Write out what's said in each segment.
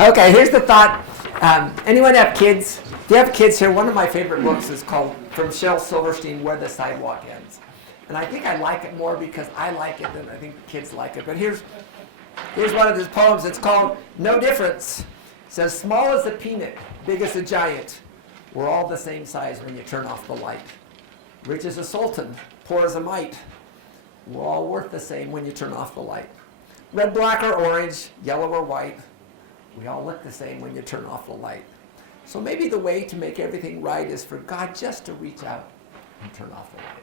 Okay, here's the thought. Anyone have kids? Do you have kids here? One of my favorite books is called From Shel Silverstein, Where the Sidewalk Ends. And I think I like it more because I like it than I think the kids like it. But here's one of his poems. It's called No Difference. It says, small as a peanut, big as a giant. We're all the same size when you turn off the light. Rich as a sultan, poor as a mite. We're all worth the same when you turn off the light. Red, black, or orange, yellow or white. We all look the same when you turn off the light. So maybe the way to make everything right is for God just to reach out and turn off the light.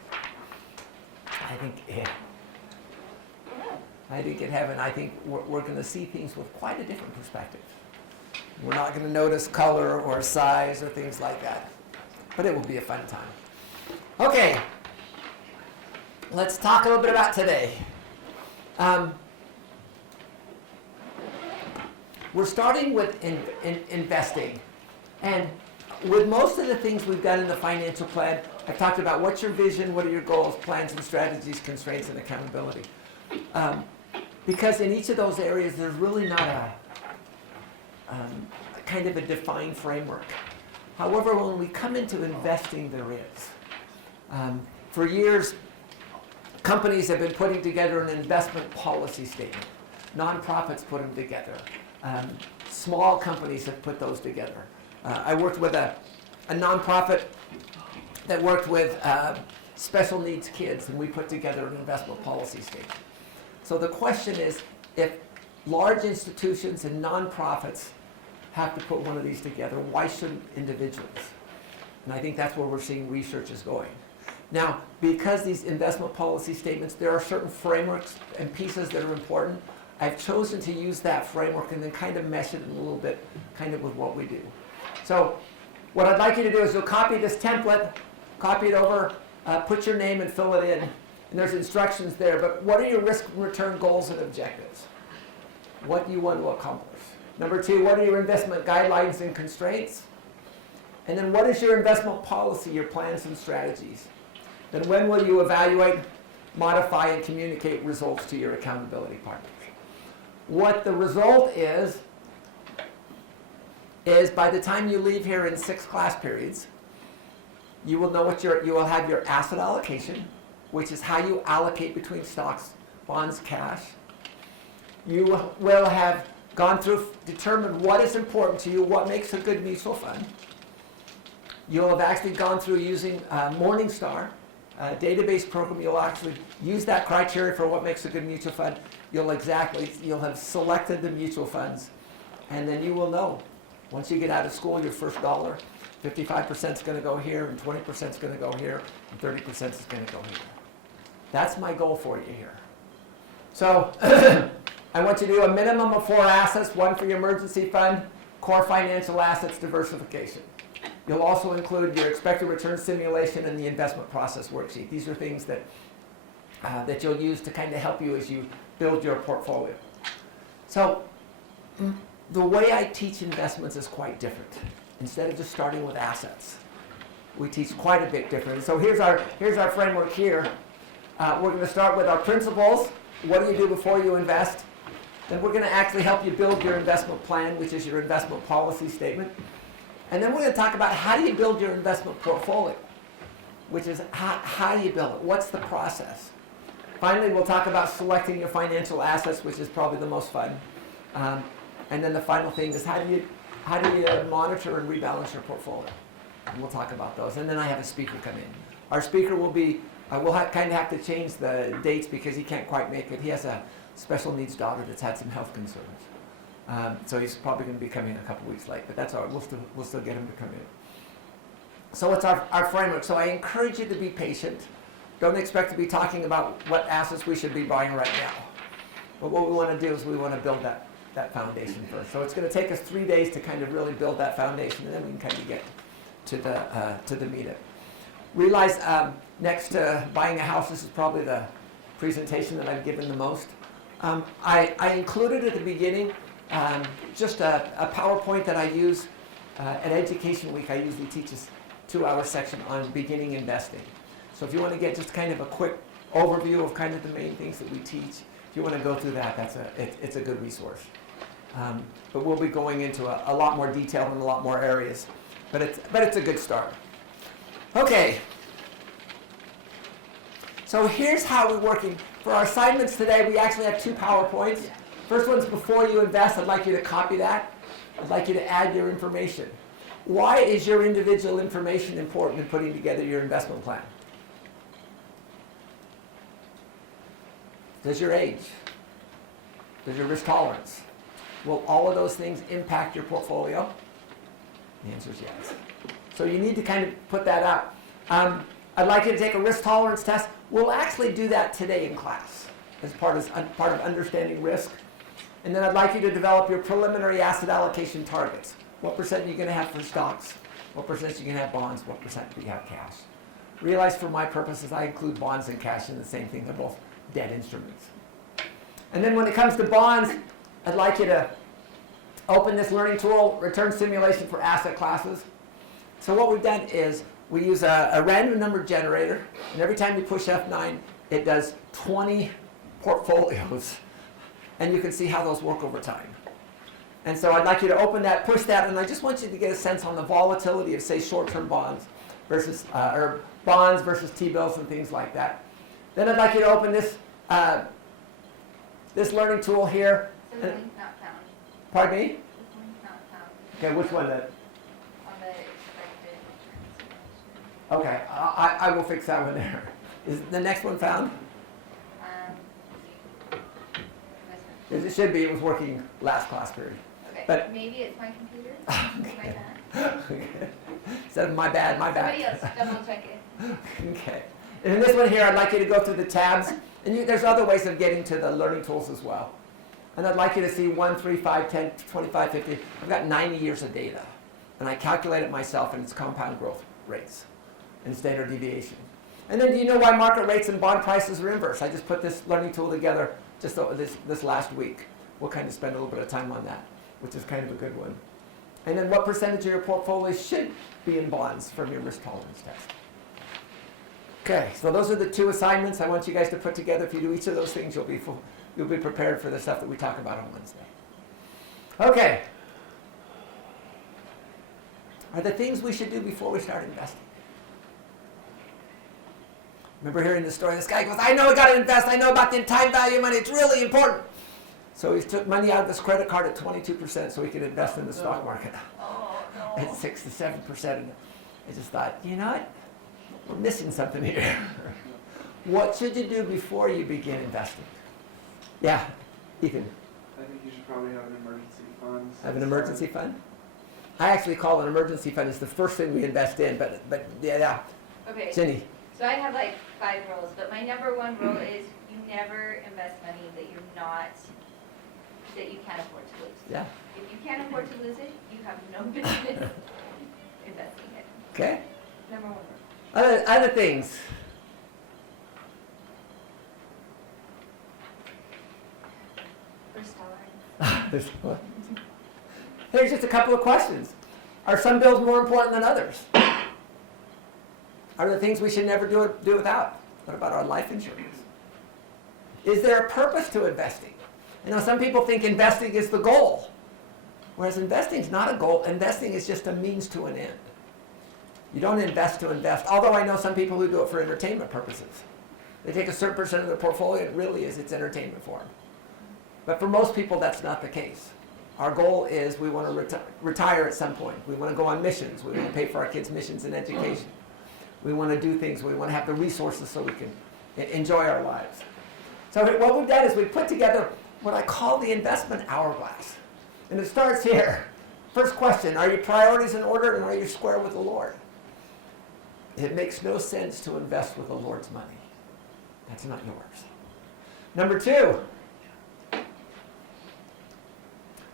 I think in heaven, we're going to see things with quite a different perspective. We're not going to notice color or size or things like that. But it will be a fun time. Okay. Let's talk a little bit about today. We're starting with investing. And with most of the things we've got in the financial plan, I've talked about what's your vision, what are your goals, plans and strategies, constraints and accountability. Because in each of those areas, there's really not a kind of a defined framework. However, when we come into investing, there is. For years, companies have been putting together an investment policy statement. Nonprofits put them together. Small companies have put those together. I worked with a nonprofit that worked with special needs kids, and we put together an investment policy statement. So the question is, if large institutions and nonprofits have to put one of these together, why shouldn't individuals? And I think that's where we're seeing research is going. Now, because these investment policy statements, there are certain frameworks and pieces that are important. I've chosen to use that framework and then kind of mesh it a little bit kind of with what we do. So what I'd like you to do is you'll copy this template, copy it over, put your name and fill it in. And there's instructions there. But what are your risk and return goals and objectives? What do you want to accomplish? Number 2, what are your investment guidelines and constraints? And then what is your investment policy, your plans and strategies? Then when will you evaluate, modify, and communicate results to your accountability partners? What the result is by the time you leave here in 6 class periods, you will know you will have your asset allocation, which is how you allocate between stocks, bonds, cash. You will have gone through, determined what is important to you, what makes a good mutual fund. You'll have actually gone through using Morningstar, a database program. You'll actually use that criteria for what makes a good mutual fund. You'll have selected the mutual funds, and then you will know. Once you get out of school, your first dollar, 55% is going to go here, and 20% is going to go here, and 30% is going to go here. That's my goal for you here. So I want you to do a minimum of 4 assets, 1 for your emergency fund, core financial assets diversification. You'll also include your expected return simulation and the investment process worksheet. These are things that you'll use to kind of help you as you build your portfolio. So the way I teach investments is quite different. Instead of just starting with assets, we teach quite a bit different. So here's our framework here. We're going to start with our principles. What do you do before you invest? Then we're going to actually help you build your investment plan, which is your investment policy statement. And then we're going to talk about how do you build your investment portfolio, which is how do you build it? What's the process? Finally, we'll talk about selecting your financial assets, which is probably the most fun. And then the final thing is how do you monitor and rebalance your portfolio? And we'll talk about those. And then I have a speaker come in. Our speaker will be, we'll kind of have to change the dates because he can't quite make it. He has a special needs daughter that's had some health concerns. So he's probably going to be coming a couple weeks late, but that's all right. We'll still get him to come in. So it's our framework. So I encourage you to be patient. Don't expect to be talking about what assets we should be buying right now. But what we want to do is we want to build that foundation first. So it's going to take us 3 days to kind of really build that foundation, and then we can kind of get to the meetup. Realize next to buying a house, this is probably the presentation that I've given the most. I included at the beginning just a PowerPoint that I use at Education Week. I usually teach a 2-hour section on beginning investing. So if you want to get just kind of a quick overview of kind of the main things that we teach, if you want to go through that, it's a good resource. But we'll be going into a lot more detail in a lot more areas. But it's a good start. Okay. So here's how we're working. For our assignments today, we actually have 2 PowerPoints. First one's before you invest. I'd like you to copy that. I'd like you to add your information. Why is your individual information important in putting together your investment plan? Does your age? Does your risk tolerance? Will all of those things impact your portfolio? The answer is yes. So you need to kind of put that up. I'd like you to take a risk tolerance test. We'll actually do that today in class as part of understanding risk. And then I'd like you to develop your preliminary asset allocation targets. What percent are you going to have for stocks? What percent are you going to have bonds? What percent do you have cash? Realize for my purposes, I include bonds and cash in the same thing. They're both debt instruments. And then when it comes to bonds, I'd like you to open this learning tool, return simulation for asset classes. So what we've done is we use a random number generator, and every time you push F9, it does 20 portfolios. And you can see how those work over time. And so I'd like you to open that, push that, and I just want you to get a sense on the volatility of, say, short-term bonds versus, or bonds versus T-bills and things like that. Then I'd like you to open this, this learning tool here. The link not found. Pardon me? The link not found. Okay, which one then? On the expected returns. Okay, I will fix that one there. Is the next one found? This It should be. It was working last class period. one. Okay. But- Maybe it's my computer. My bad. Instead of my bad, my bad. Somebody else double check it. Okay. And in this one here, I'd like you to go through the tabs. And there's other ways of getting to the learning tools as well. And I'd like you to see 1, 3, 5, 10, 25, 50. I've got 90 years of data. And I calculate it myself, and it's compound growth rates and standard deviation. And then do you know why market rates and bond prices are inverse? I just put this learning tool together just this last week. We'll kind of spend a little bit of time on that, which is kind of a good one. And then what percentage of your portfolio should be in bonds from your risk tolerance test? Okay, so those are the 2 assignments I want you guys to put together. If you do each of those things, you'll be prepared for the stuff that we talk about on Wednesday. Okay. Are there things we should do before we start investing? Remember hearing the story, this guy goes, I know I got to invest, I know about the time value of money, it's really important. So he took money out of his credit card at 22% so he could invest in the stock market at 6 to 7%. And I just thought, you know what? We're missing something here. What should you do before you begin investing? Yeah, Ethan. I think you should probably have an emergency fund. Have an emergency fund? I actually call an emergency fund is the first thing we invest in, but yeah. Okay. Jenny. So I have like 5 rules, but my number 1 rule is you never invest money that you can't afford to lose. Yeah. If you can't afford to lose it, you have no business investing it. Okay. Number 1 rule. Other things. First tolerance. Here's just a couple of questions. Are some bills more important than others? Are there things we should never do without? What about our life insurance? Is there a purpose to investing? You know, some people think investing is the goal, whereas investing is not a goal. Investing is just a means to an end. You don't invest to invest, although I know some people who do it for entertainment purposes. They take a certain percent of their portfolio, it really is its entertainment for them. But for most people, that's not the case. Our goal is we want to retire at some point. We want to go on missions. We want to pay for our kids' missions and education. We want to do things. We want to have the resources so we can enjoy our lives. So what we've done is we've put together what I call the investment hourglass. And it starts here. First question, are your priorities in order and are you square with the Lord? It makes no sense to invest with the Lord's money. That's not yours. Number 2,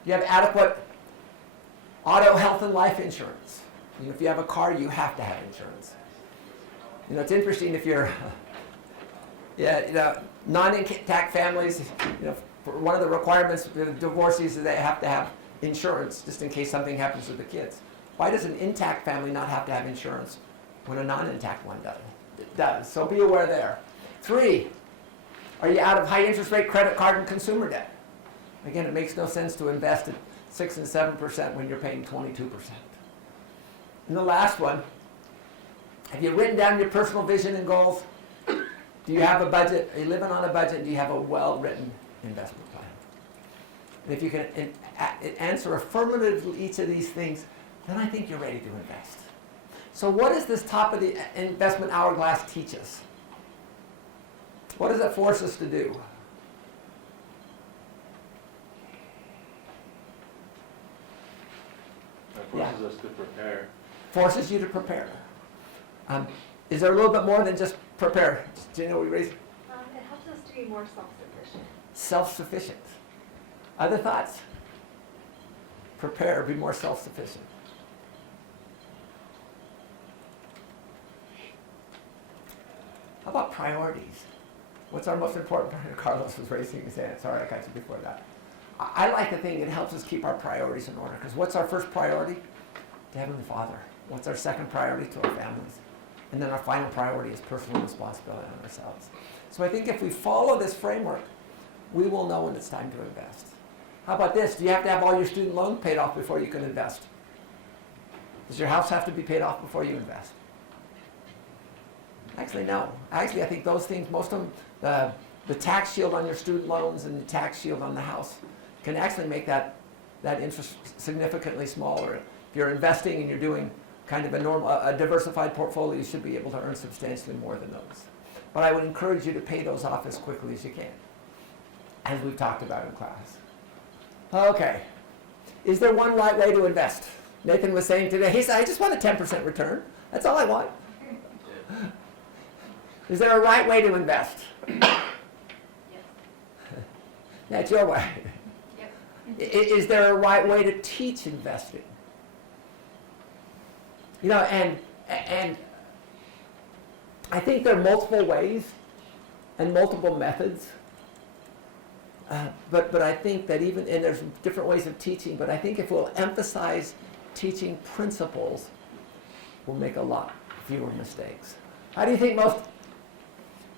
you have adequate auto, health, and life insurance. You know, if you have a car, you have to have insurance. You know, it's interesting if you're, non-intact families, for one of the requirements of divorcees is they have to have insurance just in case something happens with the kids. Why does an intact family not have to have insurance when a non-intact one does? It does. So be aware there. 3, are you out of high interest rate credit card and consumer debt? Again, it makes no sense to invest at 6 and 7% when you're paying 22%. And the last one, have you written down your personal vision and goals? Do you have a budget? Are you living on a budget? Do you have a well-written investment plan? And if you can answer affirmatively each of these things, then I think you're ready to invest. So what does this top of the investment hourglass teach us? What does it force us to do? It forces us to prepare. Forces you to prepare. Is there a little bit more than just prepare? Gina, we raised? It helps us to be more self-sufficient. Self-sufficient. Other thoughts? Prepare, be more self-sufficient. How about priorities? What's our most important priority? Carlos was raising his hand. Sorry, I got you before that. I like the thing, it helps us keep our priorities in order. Because what's our first priority? To Heavenly Father. What's our second priority? To our families. And then our final priority is personal responsibility on ourselves. So I think if we follow this framework, we will know when it's time to invest. How about this? Do you have to have all your student loans paid off before you can invest? Does your house have to be paid off before you invest? Actually, no. Actually, I think those things, most of them, the tax shield on your student loans and the tax shield on the house can actually make that interest significantly smaller. If you're investing and you're doing kind of a diversified portfolio, you should be able to earn substantially more than those. But I would encourage you to pay those off as quickly as you can, as we've talked about in class. Okay. Is there one right way to invest? Nathan was saying today, he said, I just want a 10% return. That's all I want. Is there a right way to invest? Yes. That's your way. Yep. Is there a right way to teach investing? You know, and I think there are multiple ways and multiple methods. But I think that and there's different ways of teaching, but I think if we'll emphasize teaching principles, we'll make a lot fewer mistakes. How do you think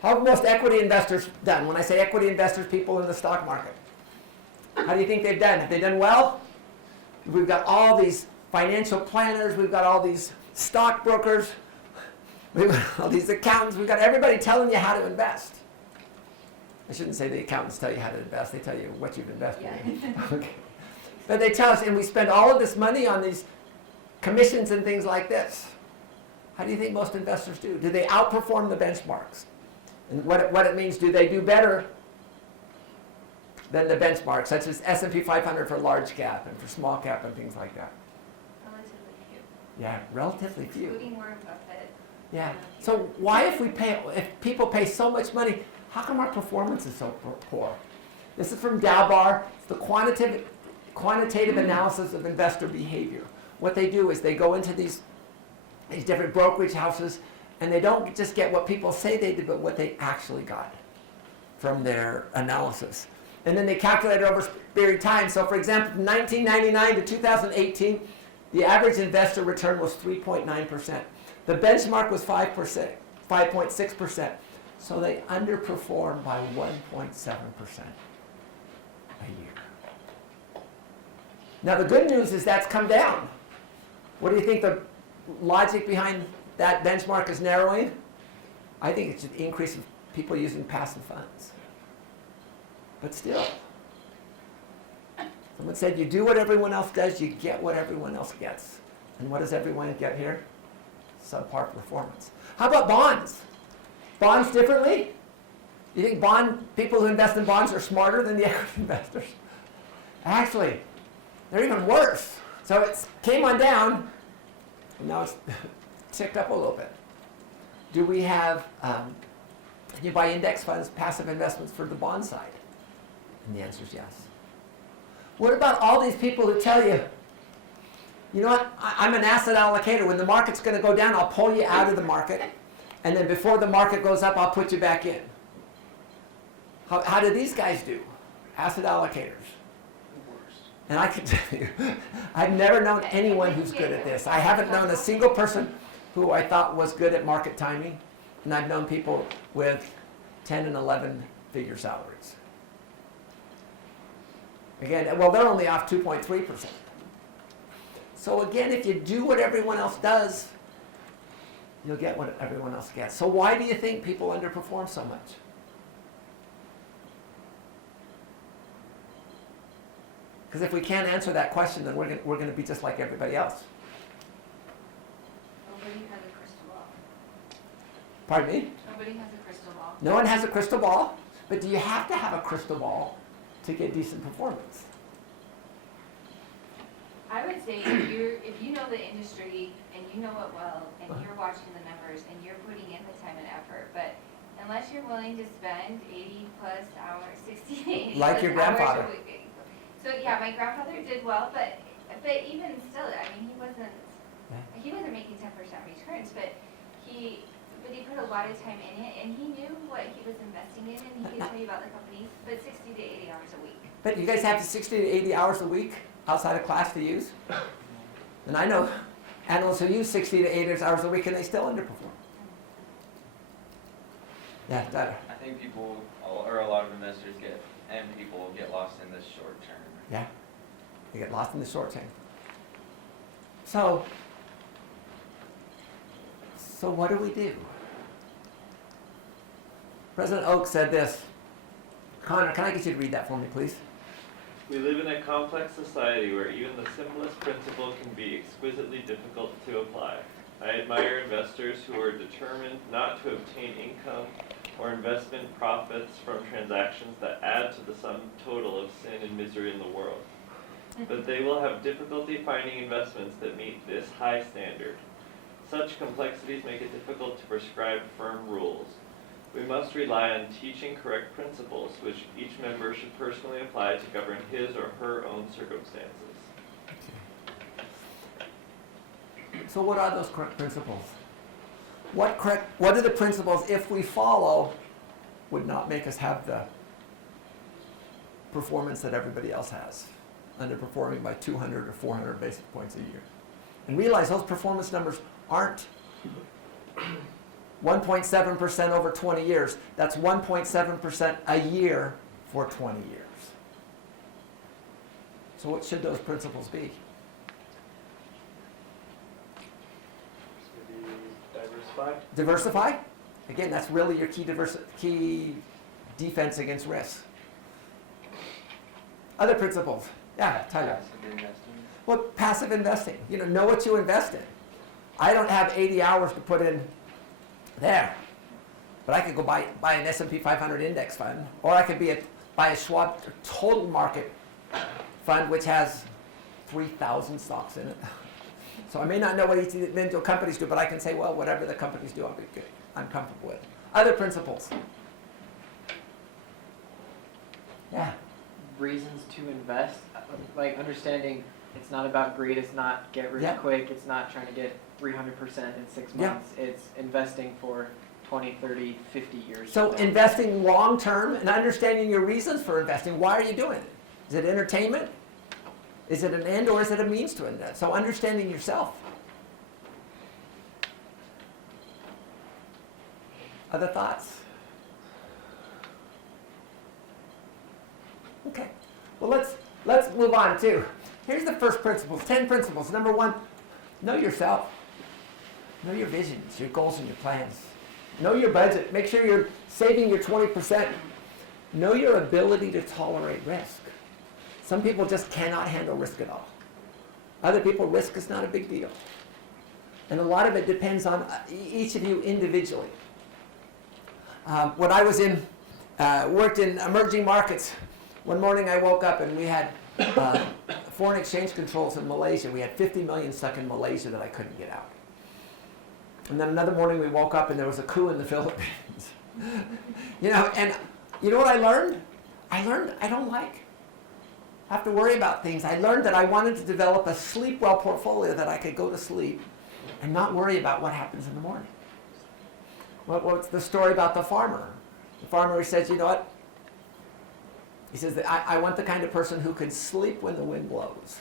how have most equity investors done? When I say equity investors, people in the stock market. How do you think they've done? Have they done well? We've got all these financial planners, we've got all these stockbrokers, we've got all these accountants, we've got everybody telling you how to invest. I shouldn't say the accountants tell you how to invest, they tell you what you've invested in. Okay. But they tell us, and we spend all of this money on these commissions and things like this. How do you think most investors do? Do they outperform the benchmarks? And what it means, do they do better than the benchmarks, such as S&P 500 for large cap and for small cap and things like that? Relatively few. Yeah, relatively few. Including Warren Buffett. Yeah. So why, if people pay so much money, how come our performance is so poor? This is from Dalbar. It's the quantitative analysis of investor behavior. What they do is they go into these different brokerage houses, and they don't just get what people say they did, but what they actually got from their analysis. And then they calculate it over a period of time. So for example, from 1999 to 2018, the average investor return was 3.9%. The benchmark was 5%, 5.6%. So they underperformed by 1.7% a year. Now the good news is that's come down. What do you think the logic behind that benchmark is narrowing? I think it's an increase of people using passive funds. But still, someone said you do what everyone else does, you get what everyone else gets. And what does everyone get here? Subpar performance. How about bonds? Bonds differently? You think people who invest in bonds are smarter than the equity investors? Actually, they're even worse. So it came on down, and now it's ticked up a little bit. Do we have, you buy index funds, passive investments for the bond side? And the answer is yes. What about all these people who tell you, you know what, I'm an asset allocator. When the market's going to go down, I'll pull you out of the market. And then before the market goes up, I'll put you back in. How do these guys do? Asset allocators. And I can tell you, I've never known anyone who's good at this. I haven't known a single person who I thought was good at market timing. And I've known people with 10 and 11 figure salaries. Again, well, they're only off 2.3%. So again, if you do what everyone else does, you'll get what everyone else gets. So why do you think people underperform so much? Because if we can't answer that question, then we're going to be just like everybody else. Nobody has a crystal ball. Pardon me? Nobody has a crystal ball. No one has a crystal ball, but do you have to have a crystal ball to get decent performance? I would say if you know the industry and you know it well and you're watching the numbers and you're putting in the time and effort, but unless you're willing to spend 80 plus hours, 60 to 80 Like plus your hours grandfather. a week. So yeah, my grandfather did well, but even still, I mean, he wasn't making 10% returns, but he put a lot of time in it and he knew what he was investing in and he could tell you about the companies, but 60 to 80 hours a week. But you guys have 60 to 80 hours a week outside of class to use? And I know analysts who use 60 to 80 hours a week and they still underperform. Yeah, Tyler. I think people, or a lot of investors people get lost in this short term. Yeah, they get lost in the short term. So what do we do? President Oak said this. Connor, can I get you to read that for me, please? We live in a complex society where even the simplest principle can be exquisitely difficult to apply. I admire investors who are determined not to obtain income or investment profits from transactions that add to the sum total of sin and misery in the world. But they will have difficulty finding investments that meet this high standard. Such complexities make it difficult to prescribe firm rules. We must rely on teaching correct principles, which each member should personally apply to govern his or her own circumstances. So what are those correct principles? What are the principles, if we follow, would not make us have the performance that everybody else has, underperforming by 200 or 400 basis points a year? And realize those performance numbers aren't 1.7% over 20 years. That's 1.7% a year for 20 years. So what should those principles be? Maybe diversify. Diversify. Again, that's really your key defense against risk. Other principles. Yeah, Tyler. Passive investing. Well, passive investing. Know what you invest in. I don't have 80 hours to put in there, but I could go buy an S&P 500 index fund, or I could buy a Schwab total market fund, which has 3,000 stocks in it. So I may not know what each individual companies do, but I can say, well, whatever the companies do, I'll be good. I'm comfortable with. Other principles. Yeah. Reasons to invest, like understanding it's not about greed, it's not get rich Yeah. quick, it's not trying to get 300% in 6 Yeah. months, it's investing for 20, 30, 50 years. So from now. investing long term and understanding your reasons for investing. Why are you doing it? Is it entertainment? Is it an end, or is it a means to an end? So understanding yourself. Other thoughts? Okay. Well, let's move on too. Here's the first principles, 10 principles. Number 1, know yourself. Know your visions, your goals, and your plans. Know your budget. Make sure you're saving your 20%. Know your ability to tolerate risk. Some people just cannot handle risk at all. Other people, risk is not a big deal. And a lot of it depends on each of you individually. When I was worked in emerging markets, one morning I woke up and we had foreign exchange controls in Malaysia. We had 50 million stuck in Malaysia that I couldn't get out. And then another morning we woke up and there was a coup in the Philippines. And you know what I learned? I learned I don't have to worry about things. I learned that I wanted to develop a sleep well portfolio that I could go to sleep and not worry about what happens in the morning. What's the story about the farmer? The farmer says, you know what? He says that I want the kind of person who can sleep when the wind blows.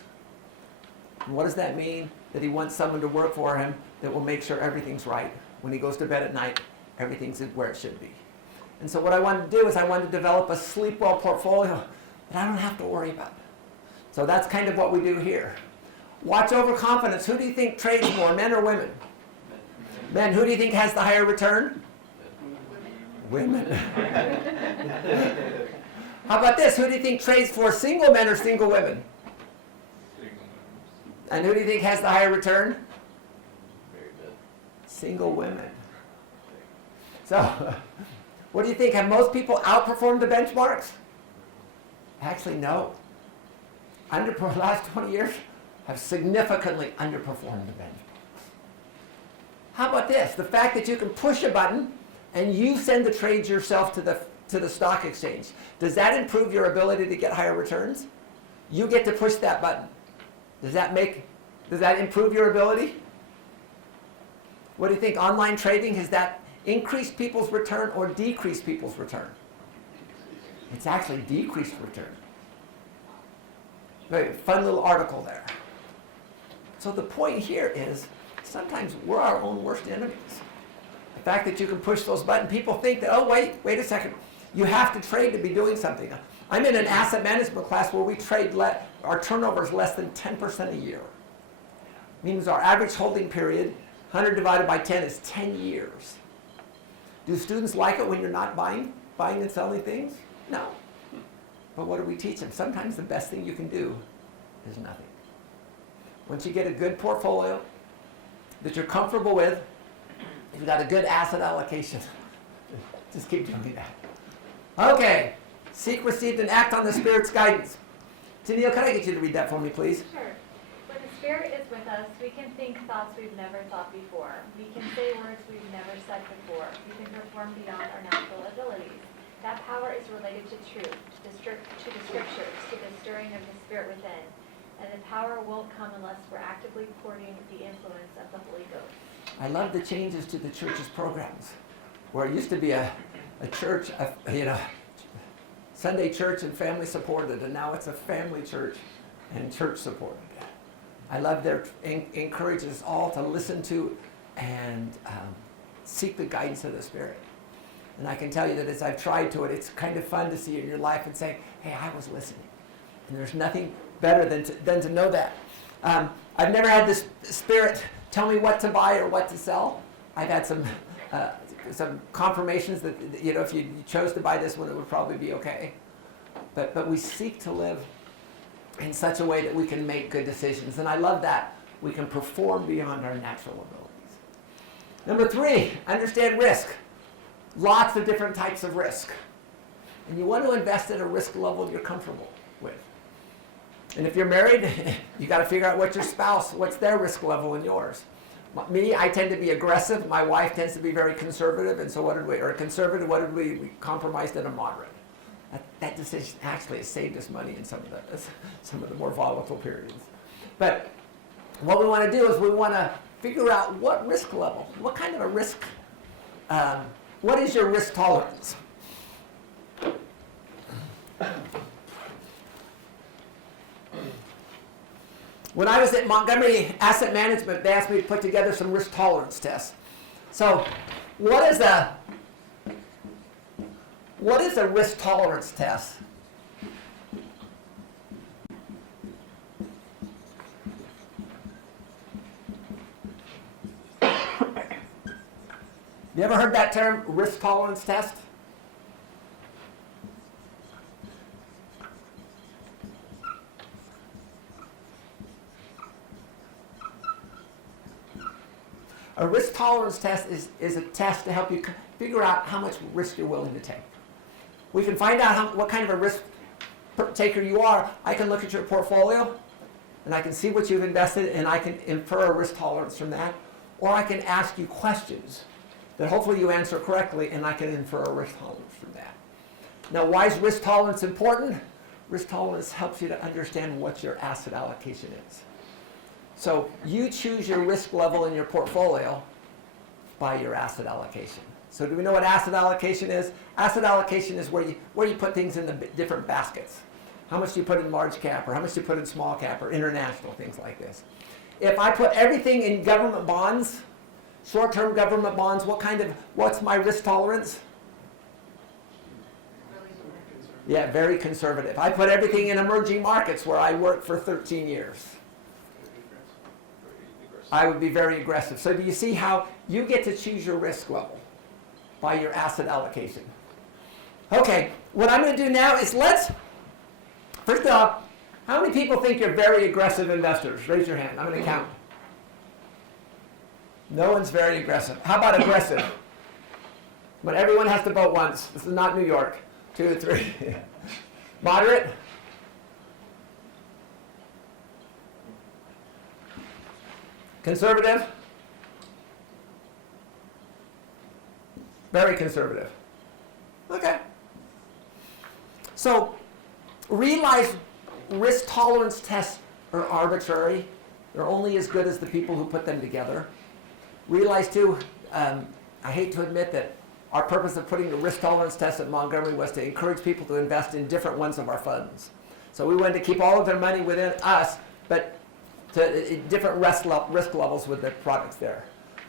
And what does that mean? That he wants someone to work for him that will make sure everything's right. When he goes to bed at night, everything's where it should be. And so what I wanted to do is I wanted to develop a sleep well portfolio that I don't have to worry about. So that's kind of what we do here. Watch overconfidence. Who do you think trades more, men or women? Men. Who do you think has the higher return? Women. How about this? Who do you think trades for, single men or single women? And who do you think has the higher return? Single women. So, what do you think? Have most people outperformed the benchmarks? Actually, no. The last 20 years have significantly underperformed the benchmarks. How about this? The fact that you can push a button and you send the trades yourself to the stock exchange. Does that improve your ability to get higher returns? You get to push that button. Does that improve your ability? What do you think? Online trading, has that increased people's return or decreased people's return? It's actually decreased return. Very fun little article there. So the point here is sometimes we're our own worst enemies. The fact that you can push those buttons, people think that, oh, wait a second. You have to trade to be doing something. I'm in an asset management class where we trade, our turnover is less than 10% a year. Means our average holding period, 100 divided by 10 is 10 years. Do students like it when you're not buying and selling things? No. But what do we teach them? Sometimes the best thing you can do is nothing. Once you get a good portfolio that you're comfortable with, you've got a good asset allocation, just keep doing that. Okay. Seek, receive, and act on the Spirit's guidance. Tennille, can I get you to read that for me, please? Sure. When the Spirit is with us, we can think thoughts we've never thought before. We can say words we've never said before. We can perform beyond our natural abilities. That power is related to truth, to the scriptures, to the stirring of the Spirit within. And the power won't come unless we're actively courting the influence of the Holy Ghost. I love the changes to the church's programs, where it used to be a church, Sunday church and family supported, and now it's a family church and church supported. I love their encourages us all to listen to and seek the guidance of the Spirit. And I can tell you that as I've tried to it, it's kind of fun to see in your life and say, hey, I was listening. And there's nothing better than to know that. I've never had the Spirit tell me what to buy or what to sell. I've had some confirmations that, if you chose to buy this one, it would probably be okay. But we seek to live in such a way that we can make good decisions. And I love that. We can perform beyond our natural abilities. Number 3, understand risk. Lots of different types of risk. And you want to invest at a risk level you're comfortable with. And if you're married, you got to figure out what's their risk level and yours. Me, I tend to be aggressive. My wife tends to be very conservative. And so what did we compromised at a moderate. That decision actually has saved us money in some of the more volatile periods. But what we want to do is we want to figure out what risk level, what kind of a risk, what is your risk tolerance? When I was at Montgomery Asset Management, they asked me to put together some risk tolerance tests. So what is a risk tolerance test? You ever heard that term, risk tolerance test? A risk tolerance test is a test to help you figure out how much risk you're willing to take. We can find out what kind of a risk taker you are. I can look at your portfolio, and I can see what you've invested, and I can infer a risk tolerance from that. Or I can ask you questions that hopefully you answer correctly, and I can infer a risk tolerance from that. Now, why is risk tolerance important? Risk tolerance helps you to understand what your asset allocation is. So you choose your risk level in your portfolio by your asset allocation. So do we know what asset allocation is? Asset allocation is where you put things in the different baskets. How much do you put in large cap, or how much do you put in small cap, or international, things like this. If I put everything in government bonds, short-term government bonds, what's my risk tolerance? Yeah, very conservative. I put everything in emerging markets where I worked for 13 years. I would be very aggressive. So do you see how you get to choose your risk level by your asset allocation? Okay, what I'm going to do now is first off, how many people think you're very aggressive investors? Raise your hand. I'm going to count. No one's very aggressive. How about aggressive? But everyone has to vote once. This is not New York. 2, 3. Moderate? Conservative? Very conservative. Okay. So, realize risk tolerance tests are arbitrary. They're only as good as the people who put them together. Realize too, I hate to admit that our purpose of putting the risk tolerance test at Montgomery was to encourage people to invest in different ones of our funds. So we wanted to keep all of their money within us, but to different risk levels with the products there.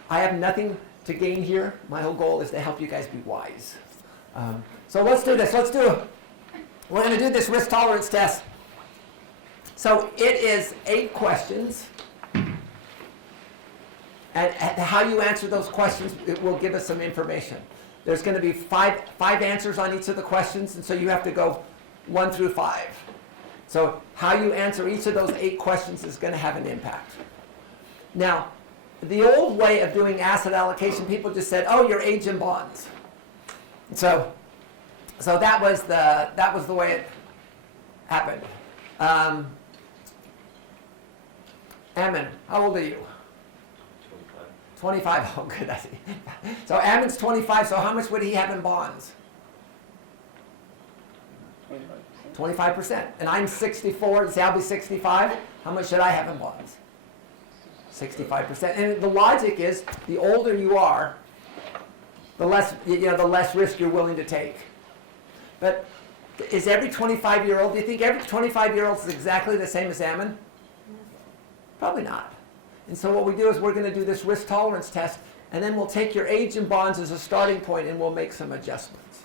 I have nothing to gain here. My whole goal is to help you guys be wise. So let's do this. We're going to do this risk tolerance test. So it is 8 questions. And how you answer those questions, it will give us some information. There's going to be five answers on each of the questions, and so you have to go 1 through 5. So how you answer each of those 8 questions is going to have an impact. Now, the old way of doing asset allocation, people just said, "Oh, your age in bonds." So that was the way it happened. Ammon, how old are you? 25. Oh, good. So Ammon's 25. So how much would he have in bonds? 25%. And I'm 64. Say I'll be 65. How much should I have in bonds? 65%. And the logic is, the older you are, the less risk you're willing to take. But is every 25-year-old? Do you think every 25-year-old is exactly the same as Ammon? Probably not. And so what we do is we're going to do this risk tolerance test, and then we'll take your age in bonds as a starting point, and we'll make some adjustments.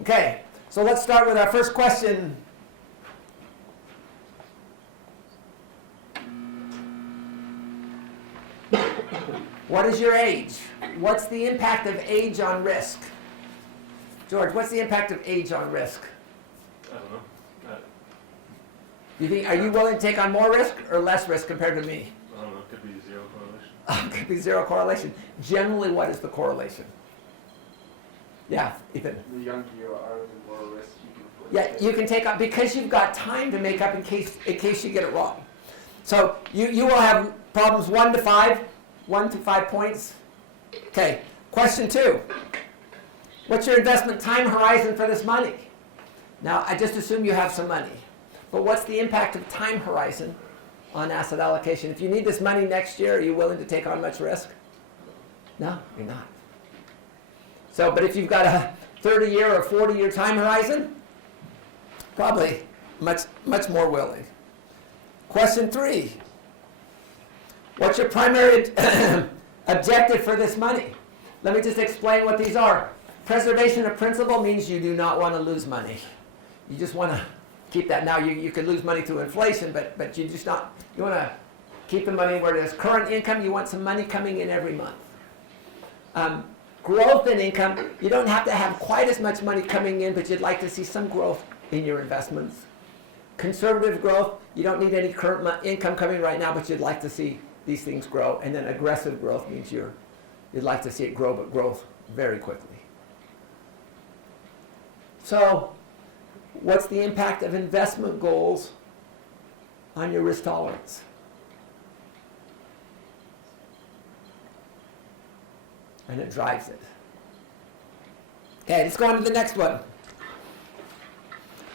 Okay, so let's start with our first question. What is your age? What's the impact of age on risk? George, what's the impact of age on risk? I don't know. You think, are you willing to take on more risk or less risk compared to me? I don't know. It could be 0 correlation. Could be 0 correlation. Generally, what is the correlation? Yeah, Ethan. The younger you are, the more risk you can put. Yeah, you can take on, because you've got time to make up in case you get it wrong. So you will have problems 1 to 5, 1 to 5 points. Okay, question 2. What's your investment time horizon for this money? Now, I just assume you have some money. But what's the impact of time horizon on asset allocation? If you need this money next year, are you willing to take on much risk? No, you're not. So, but if you've got a 30-year or 40-year time horizon, probably much more willing. Question 3. What's your primary objective for this money? Let me just explain what these are. Preservation of principal means you do not want to lose money. You just want to keep that. Now, you could lose money through inflation, but you just not, you want to keep the money where it is. Current income, you want some money coming in every month. Growth in income, you don't have to have quite as much money coming in, but you'd like to see some growth in your investments. Conservative growth, you don't need any current income coming right now, but you'd like to see these things grow. And then aggressive growth means you'd like to see it grow, but grow very quickly. So, what's the impact of investment goals on your risk tolerance? And it drives it. Okay, let's go on to the next one.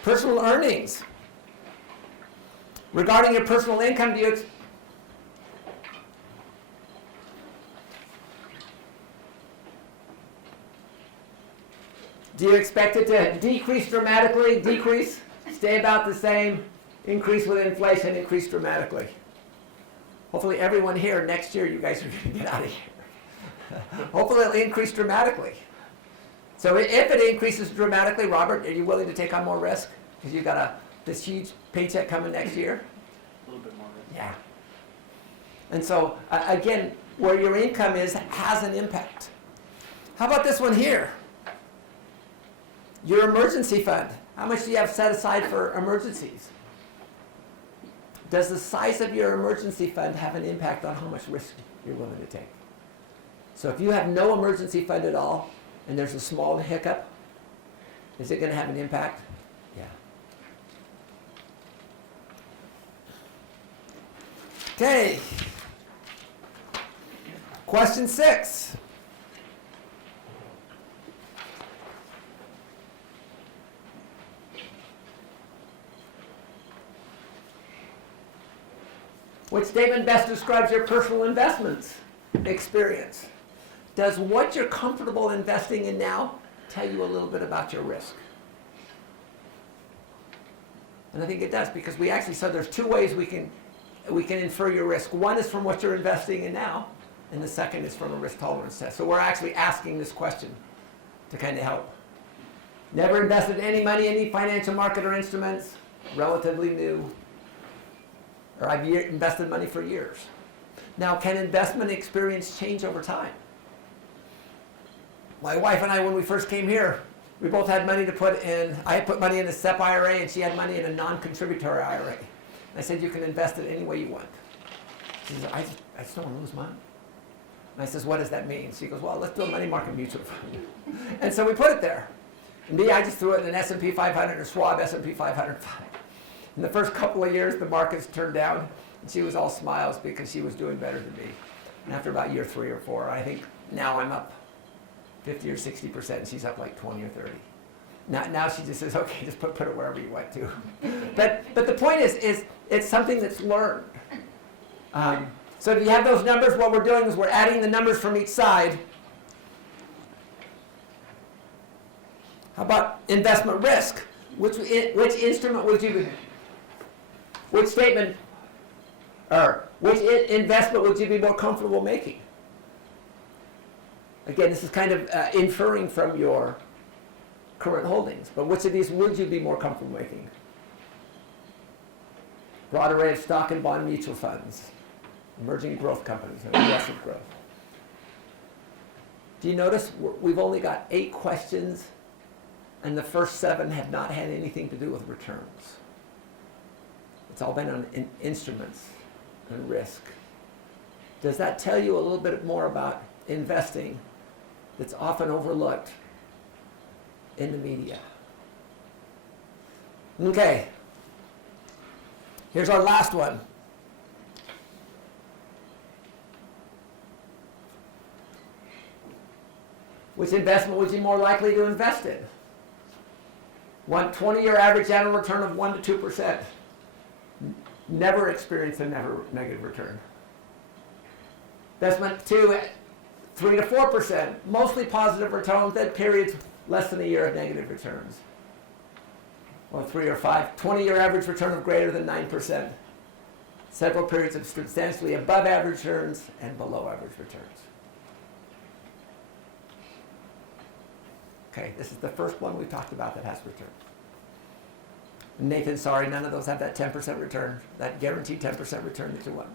Personal earnings. Regarding your personal income, do you expect it to decrease dramatically, decrease, stay about the same, increase with inflation, increase dramatically? Hopefully everyone here, next year you guys are going to get out of here. Hopefully it'll increase dramatically. So if it increases dramatically, Robert, are you willing to take on more risk? Because you've got this huge paycheck coming next year? A little bit more risk. Yeah. And so, again, where your income is has an impact. How about this one here? Your emergency fund. How much do you have set aside for emergencies? Does the size of your emergency fund have an impact on how much risk you're willing to take? So if you have no emergency fund at all, and there's a small hiccup, is it going to have an impact? Yeah. Okay. Question 6. Which statement best describes your personal investments experience? Does what you're comfortable investing in now tell you a little bit about your risk? And I think it does, because we actually said there's 2 ways we can infer your risk. One is from what you're investing in now, and the second is from a risk tolerance test. So we're actually asking this question to kind of help. Never invested any money in any financial market or instruments, relatively new, or I've invested money for years. Now, can investment experience change over time? My wife and I, when we first came here, we both had money to put in. I had put money in a SEP IRA, and she had money in a non-contributory IRA. I said, you can invest it any way you want. She says, I just don't want to lose money. And I says, what does that mean? She goes, well, let's do a money market mutual fund. And so we put it there. And me, I just threw it in an S&P 500 or Schwab S&P 500 fund. In the first couple of years, the markets turned down, and she was all smiles because she was doing better than me. And after about year 3 or 4, I think now I'm up 50 or 60%, and she's up like 20 or 30. Now she just says, okay, just put it wherever you want to. But the point is it's something that's learned. So if you have those numbers, what we're doing is we're adding the numbers from each side. How about investment risk? Which instrument would you, which statement, or which investment would you be more comfortable making? Again, this is kind of inferring from your current holdings, but which of these would you be more comfortable making? Broad array of stock and bond mutual funds, emerging growth companies, and aggressive growth. Do you notice we've only got 8 questions, and the first 7 have not had anything to do with returns. It's all been on instruments and risk. Does that tell you a little bit more about investing that's often overlooked in the media? Okay. Here's our last one. Which investment would you more likely to invest in? 20-year average annual return of 1 to 2%. Never experience a negative return. Investment 2, 3 to 4%. Mostly positive returns, then periods less than a year of negative returns. Or 3 or 5. 20-year average return of greater than 9%. Several periods of substantially above average returns and below average returns. Okay, this is the first one we've talked about that has return. Nathan, sorry, none of those have that 10% return, that guaranteed 10% return that you want.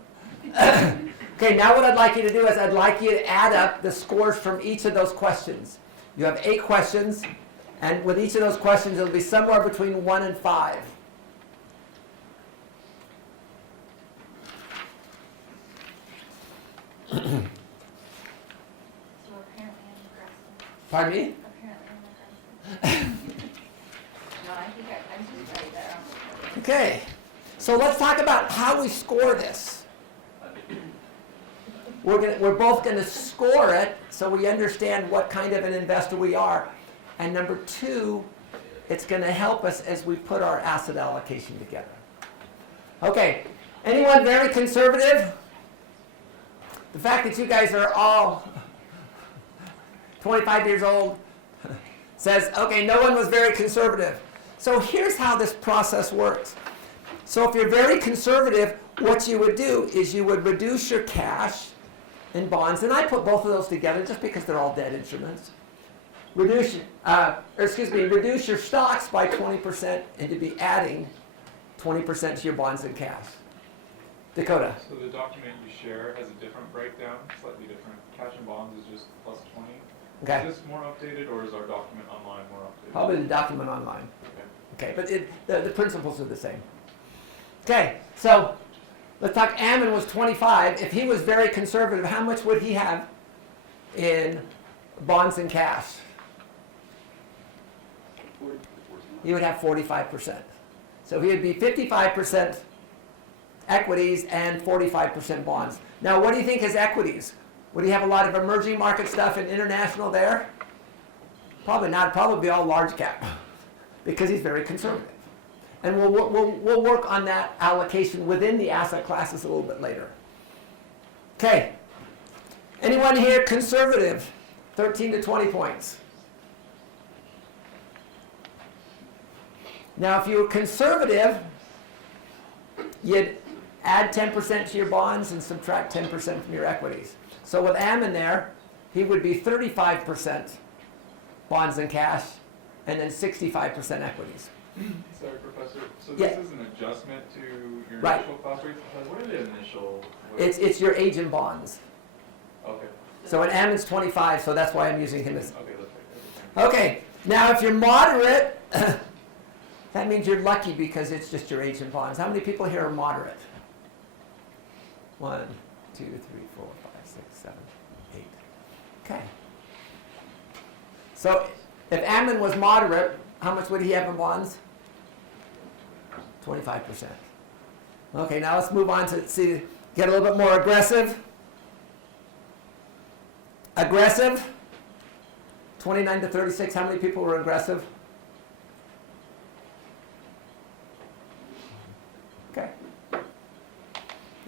Okay, now what I'd like you to do is I'd like you to add up the scores from each of those questions. You have 8 questions, and with each of those questions, it'll be somewhere between 1 and 5. So apparently I'm aggressive. Pardon me? Apparently I'm aggressive. No, I think I'm just right there. Okay, so let's talk about how we score this. We're both going to score it so we understand what kind of an investor we are. And number 2, it's going to help us as we put our asset allocation together. Okay, anyone very conservative? The fact that you guys are all 25 years old says, okay, no one was very conservative. So here's how this process works. So if you're very conservative, what you would do is you would reduce your cash and bonds, and I put both of those together just because they're all debt instruments. reduce your stocks by 20% and to be adding 20% to your bonds and cash. Dakota. So the document you share has a different breakdown, slightly different. Cash and bonds is just plus 20. Okay. Is this more updated or is our document online more updated? Probably the document online. Okay. Okay, but the principles are the same. Okay, so let's talk. Ammon was 25. If he was very conservative, how much would he have in bonds and cash? He would have 45%. So he would be 55% equities and 45% bonds. Now, what do you think is equities? Would he have a lot of emerging market stuff and international there? Probably not. Probably all large cap because he's very conservative. And we'll work on that allocation within the asset classes a little bit later. Okay. Anyone here conservative? 13 to 20 points. Now, if you were conservative, you'd add 10% to your bonds and subtract 10% from your equities. So with Ammon there, he would be 35% bonds and cash and then 65% equities. Sorry, Professor. So Yeah. this is an adjustment to your Right. initial class rates? What are the initial? It's your age in bonds. Okay. So in Ammon's 25, so that's why I'm using him as. Okay, that's right. Okay, now if you're moderate, that means you're lucky because it's just your age in bonds. How many people here are moderate? 1, 2, 3, 4, 5, 6, 7, 8. Okay. So if Ammon was moderate, how much would he have in bonds? 25%. Okay, now let's move on to get a little bit more aggressive. Aggressive, 29 to 36. How many people were aggressive? Okay.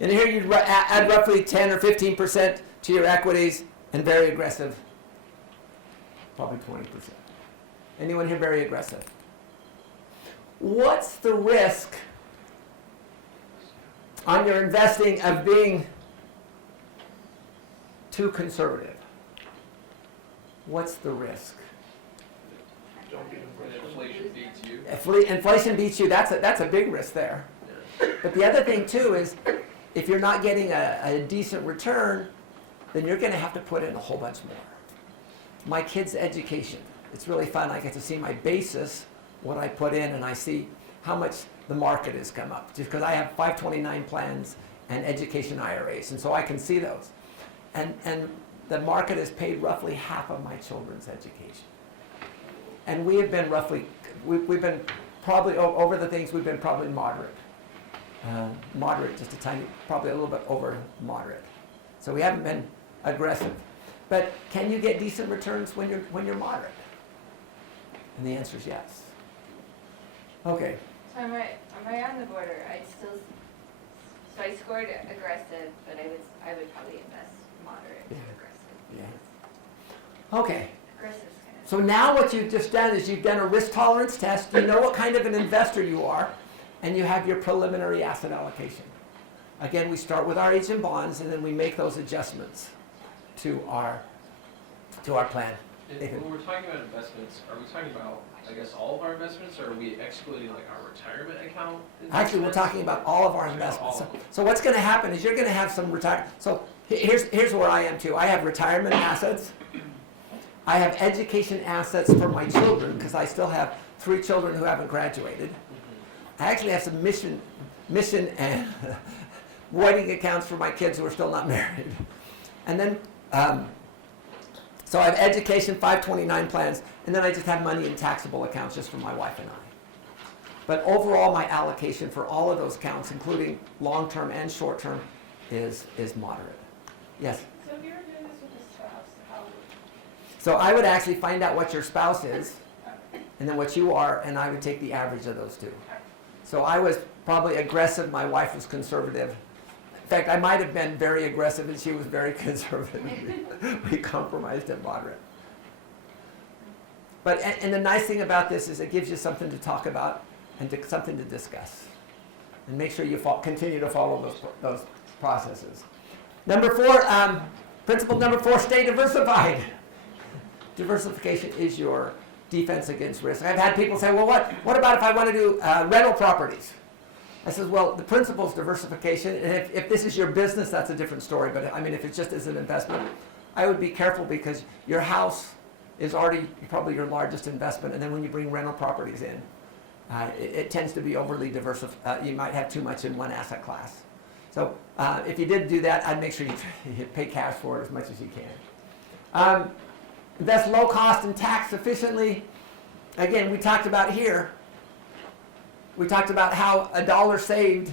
And here you'd add roughly 10 or 15% to your equities, and very aggressive, probably 20%. Anyone here very aggressive? What's the risk on your investing of being too conservative? What's the risk? Inflation beats you. If inflation beats you, that's a big risk there. But the other thing too is, if you're not getting a decent return, then you're going to have to put in a whole bunch more. My kids' education, it's really fun. I get to see my basis, what I put in, and I see how much the market has come up. Just because I have 529 plans and education IRAs, and so I can see those. And the market has paid roughly half of my children's education. And we have been we've been probably, over the things, we've been probably moderate. Moderate, just a tiny, probably a little bit over moderate. So we haven't been aggressive. But can you get decent returns when you're moderate? And the answer is yes. Okay. So I'm right on the border. So I scored aggressive, but I would probably invest moderate to aggressive. Yeah. Okay. Aggressive's kind of. So now what you've just done is you've done a risk tolerance test. You know what kind of an investor you are, and you have your preliminary asset allocation. Again, we start with our age in bonds, and then we make those adjustments to our plan. And when we're talking about investments, are we talking about, I guess, all of our investments, or are we excluding like our retirement account? Actually, we're talking about all of our investments. So what's going to happen is you're going to have some retirement. So here's where I am too. I have retirement assets. I have education assets for my children because I still have 3 children who haven't graduated. I actually have some mission and wedding accounts for my kids who are still not married. And then, so I have education, 529 plans, and then I just have money in taxable accounts just for my wife and I. But overall, my allocation for all of those accounts, including long-term and short-term, is moderate. Yes? So if you were doing this with a spouse, how would So I would actually find out what your spouse is, and then what you are, and I would take the average of those two. So I was probably aggressive, my wife was conservative. In fact, I might have been very aggressive and she was very conservative. We compromised at moderate. But, and the nice thing about this is it gives you something to talk about and something to discuss. And make sure you continue to follow those processes. Number 4, principle number 4, stay diversified. Diversification is your defense against risk. I've had people say, well, what about if I want to do rental properties? I says, well, the principle is diversification, and if this is your business, that's a different story. But I mean, if it just is an investment, I would be careful because your house is already probably your largest investment, and then when you bring rental properties in, it tends to be overly diversified. You might have too much in one asset class. So if you did do that, I'd make sure you pay cash for it as much as you can. Invest low cost and tax efficiently. Again, we talked about here, we talked about how $1 saved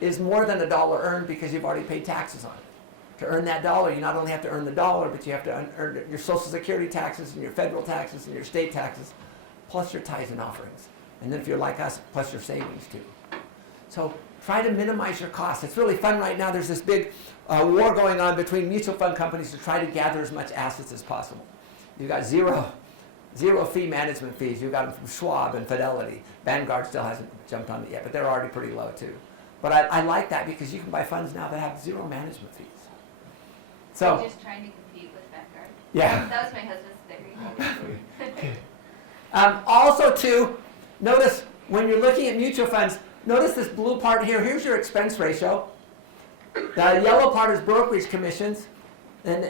is more than $1 earned because you've already paid taxes on it. To earn that dollar, you not only have to earn the dollar, but you have to earn your Social Security taxes and your federal taxes and your state taxes, plus your tithes and offerings. And then if you're like us, plus your savings too. So try to minimize your costs. It's really fun right now. There's this big war going on between mutual fund companies to try to gather as much assets as possible. You've got zero fee management fees. You've got them from Schwab and Fidelity. Vanguard still hasn't jumped on it yet, but they're already pretty low too. But I like that because you can buy funds now that have zero management fees. So You're just trying to compete with Vanguard. yeah. That was my husband's theory. Also too, notice when you're looking at mutual funds, notice this blue part here. Here's your expense ratio. The yellow part is brokerage commissions, and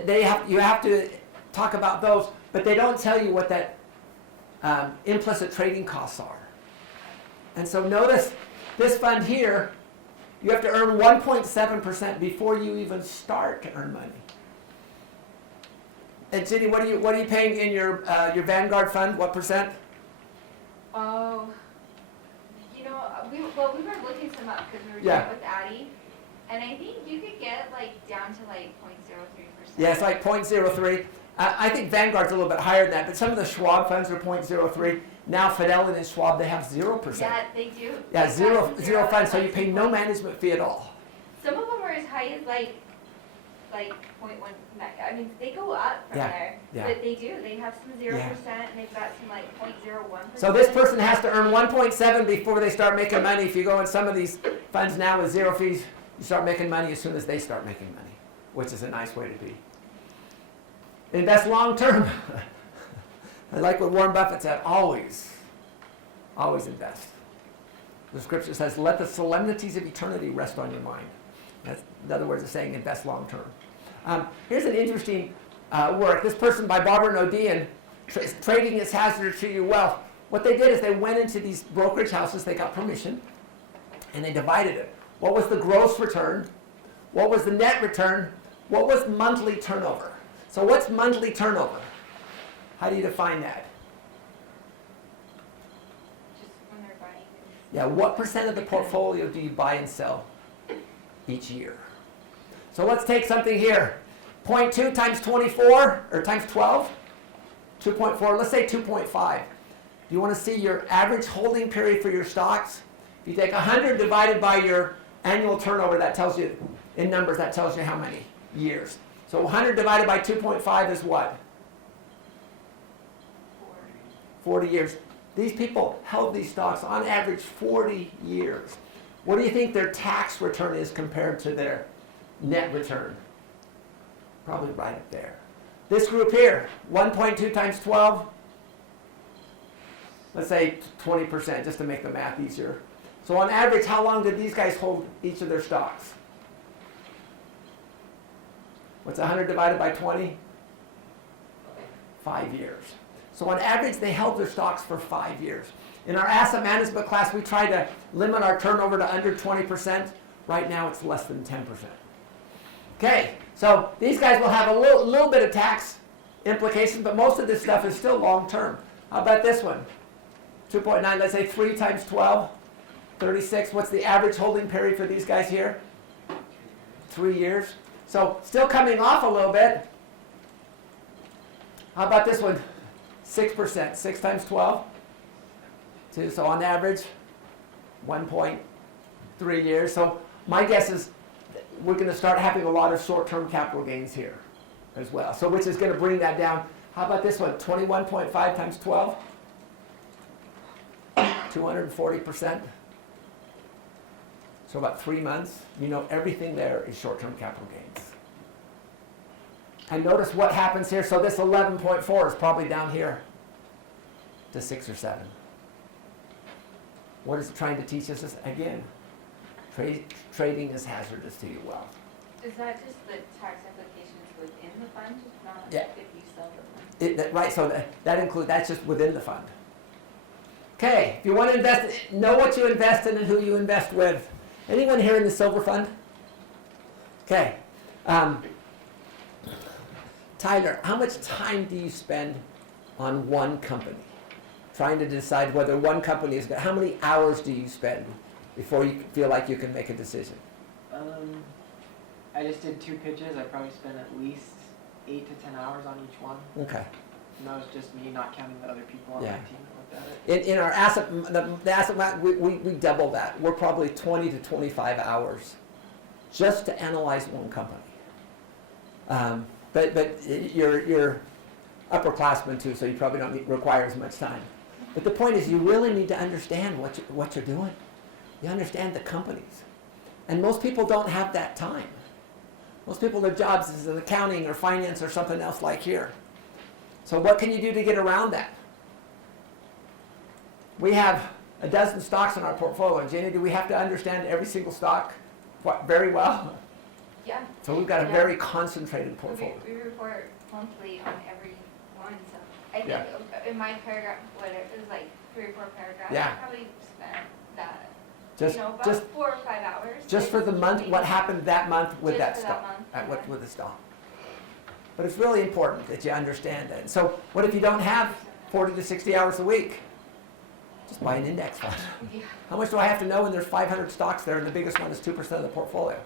you have to talk about those, but they don't tell you what that implicit trading costs are. And so notice this fund here, you have to earn 1.7% before you even start to earn money. And Ginny, what are you paying in your Vanguard fund? What percent? Oh, you know, we were looking some up because we were Yeah. doing it with Addie, and I think you could get like down to like 0.03%. Yeah, it's like 0.03. I think Vanguard's a little bit higher than that, but some of the Schwab funds are 0.03. Now Fidelity and Schwab, they have 0%. Yeah, they do. Yeah, They've zero got zero funds, so like you pay no management fee at all. Some of them are as high as like 0.1. I mean, they go up from Yeah, there, yeah. but they do. They have some 0%, and they've got some like 0.01%. So this person has to earn 1.7 before they start making money. If you go in some of these funds now with zero fees, you start making money as soon as they start making money, which is a nice way to be. Invest long term. I like what Warren Buffett said, always invest. The scripture says, let the solemnities of eternity rest on your mind. That's, in other words, it's saying invest long term. Here's an interesting work. This person by Barbara Nodian, Trading is Hazardous to Your Wealth. What they did is they went into these brokerage houses, they got permission, and they divided it. What was the gross return? What was the net return? What was monthly turnover? So what's monthly turnover? How do you define that? Just when they're buying. Yeah, what percent of the portfolio do you buy and sell each year? So let's take something here. 0.2 times 24, or times 12? 2.4, let's say 2.5. Do you want to see your average holding period for your stocks? If you take 100 divided by your annual turnover, that tells you, in numbers, that tells you how many years. So 100 divided by 2.5 is what? 40 years. These people held these stocks on average 40 years. What do you think their tax return is compared to their net return? Probably right up there. This group here, 1.2 times 12, let's say 20%, just to make the math easier. So on average, how long did these guys hold each of their stocks? What's 100 divided by 20? 5 years. So on average, they held their stocks for 5 years. In our asset management class, we try to limit our turnover to under 20%. Right now, it's less than 10%. Okay, so these guys will have a little bit of tax implications, but most of this stuff is still long term. How about this one? 2.9, let's say 3 times 12, 36. What's the average holding period for these guys here? 3 years. So still coming off a little bit. How about this one? 6%, 6 times 12. So on average, 1.3 years. So my guess is we're going to start having a lot of short-term capital gains here as well. So which is going to bring that down. How about this one? 21.5 times 12. 240%. So about 3 months. You know everything there is short-term capital gains. And notice what happens here. So this 11.4 is probably down here to 6 or 7. What is it trying to teach us? Again, trading is hazardous to your wealth. Is that just the tax implications within the fund, not Yeah. if you sell the fund? Right, so that's just within the fund. Okay, if you want to invest, know what you invest in and who you invest with. Anyone here in the silver fund? Okay. Tyler, how much time do you spend on one company? Trying to decide whether one company is good. How many hours do you spend before you feel like you can make a decision? I just did 2 pitches. I probably spent at least 8 to 10 hours on each one. Okay. And that was just me, not counting the other people on Yeah. my team that looked at it. In our asset, the asset map, we double that. We're probably 20 to 25 hours just to analyze one company. But you're upperclassmen too, so you probably don't require as much time. But the point is, you really need to understand what you're doing. You understand the companies. And most people don't have that time. Most people, their jobs is in accounting or finance or something else like here. So what can you do to get around that? We have a dozen stocks in our portfolio. Jenny, do we have to understand every single stock very well? Yeah. So we've got a Yeah. very concentrated portfolio. We report monthly on every one, so I think Yeah. in my paragraph, it was like 3 or 4 paragraphs. Yeah. I probably spent that, Just, about just, 4 or 5 hours. just for the month, what happened that month with Just that for stock, that month, with the stock. But it's really important that you understand that. So what if you don't have 40 to 60 hours a week? Just buy an index fund. Yeah. How much do I have to know when there's 500 stocks there and the biggest one is 2% of the portfolio?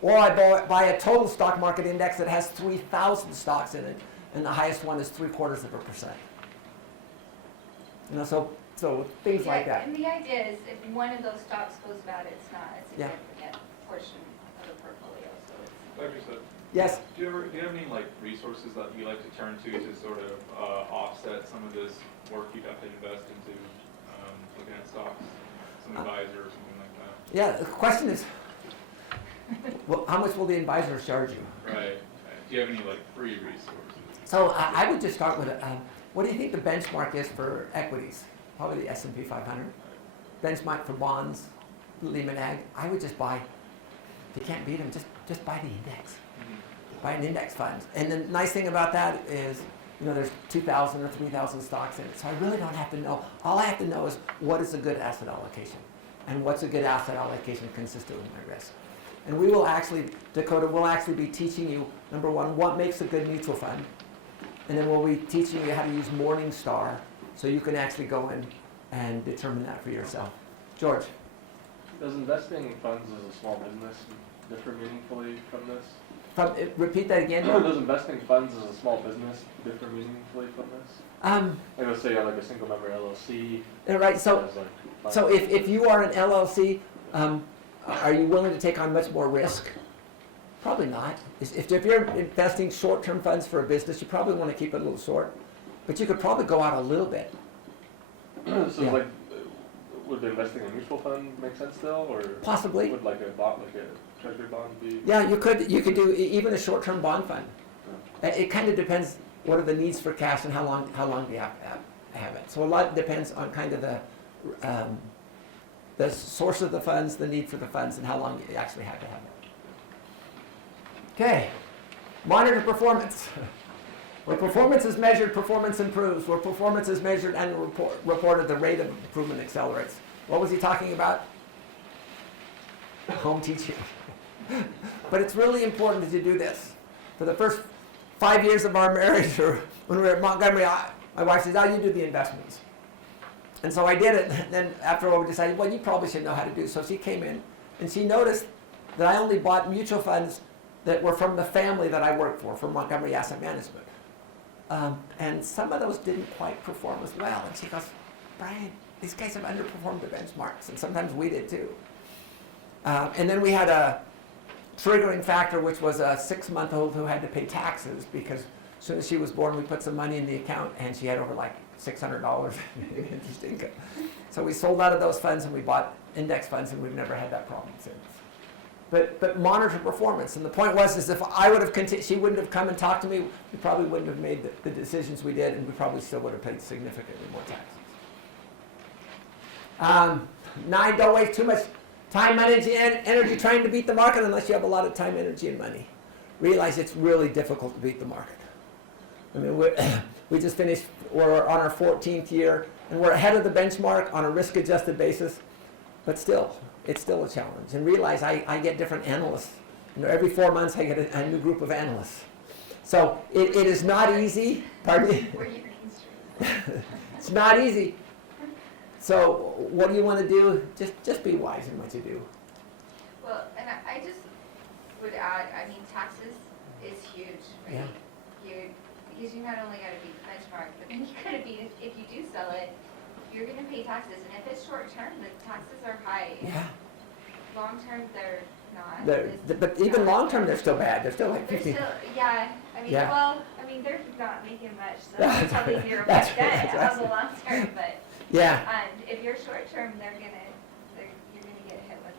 Or I buy a total stock market index that has 3,000 stocks in it, and the highest one is 0.75%. You know, so things like that. And the idea is if one of those stocks goes bad, it's not a Yeah. significant portion of the portfolio, so it's. Dr. Sud, Yes. do you have any like resources that you like to turn to sort of offset some of this work you'd have to invest into looking at stocks, some advisor or something like that? Yeah. The question is, well, how much will the advisors charge you? Right. Do you have any like free resources? So I would just start with, what do you think the benchmark is for equities? Probably the S&P 500. Benchmark for bonds, Lehman Ag. I would just buy, if you can't beat them, just buy the index. Buy an index fund. And the nice thing about that is, you know, there's 2,000 or 3,000 stocks in it. So I really don't have to know. All I have to know is what is a good asset allocation. And what's a good asset allocation consistent with my risk. And we will actually, Dakota, we'll actually be teaching you, number one, what makes a good mutual fund. And then we'll be teaching you how to use Morningstar so you can actually go in and determine that for yourself. George? Does investing in funds as a small business differ meaningfully from this? Repeat that again. Does investing funds as a small business differ meaningfully from this? Like let's say like a single member LLC. Right, so has, like, funds. So if you are an LLC, are you willing to take on much more risk? Probably not. If you're investing short-term funds for a business, you probably want to keep it a little short. But you could probably go out a little bit. So Yeah. like, would investing in a mutual fund make sense still, or Possibly. would like a treasury bond be? Yeah, you could do even a short-term bond fund. It kind of depends what are the needs for cash and how long do you have to have it. So a lot depends on kind of the source of the funds, the need for the funds, and how long you actually have to have it. Okay, monitor performance. Where performance is measured, performance improves. Where performance is measured and reported, the rate of improvement accelerates. What was he talking about? Home teaching. But it's really important that you do this. For the first 5 years of our marriage, or when we were at Montgomery, my wife says, you do the investments. And so I did it, and then after a while we decided, well, you probably should know how to do it. So she came in, and she noticed that I only bought mutual funds that were from the family that I worked for Montgomery Asset Management. And some of those didn't quite perform as well. And she goes, Brian, these guys have underperformed the benchmarks, and sometimes we did too. And then we had a triggering factor, which was a 6-month-old who had to pay taxes because as soon as she was born, we put some money in the account, and she had over like $600 in interest income. So we sold out of those funds, and we bought index funds, and we've never had that problem since. but monitor performance. And the point was, is if I would have she wouldn't have come and talked to me, we probably wouldn't have made the decisions we did, and we probably still would have paid significantly more taxes. 9, don't waste too much time, energy trying to beat the market unless you have a lot of time, energy, and money. Realize it's really difficult to beat the market. I mean, we just finished, we're on our 14th year, and we're ahead of the benchmark on a risk-adjusted basis, but still, it's still a challenge. And realize I get different analysts. Every 4 months I get a new group of analysts. So it is not easy. Pardon me? It's not easy. So what do you want to do? Just be wise in what you do. Well, and I just would add, I mean, taxes is huge, right? Yeah. Because you not only got to beat the benchmark, but then you got to beat, if you do sell it, you're going to pay taxes. And if it's short term, the taxes are high. Yeah. Long term, they're not. But even long term, they're still bad. They're still like 50. Yeah. I mean, Yeah. well, I mean, they're not making much, so That's it's probably right. 0% That's on right. the long term. But Yeah. and if you're short term, you're gonna get hit with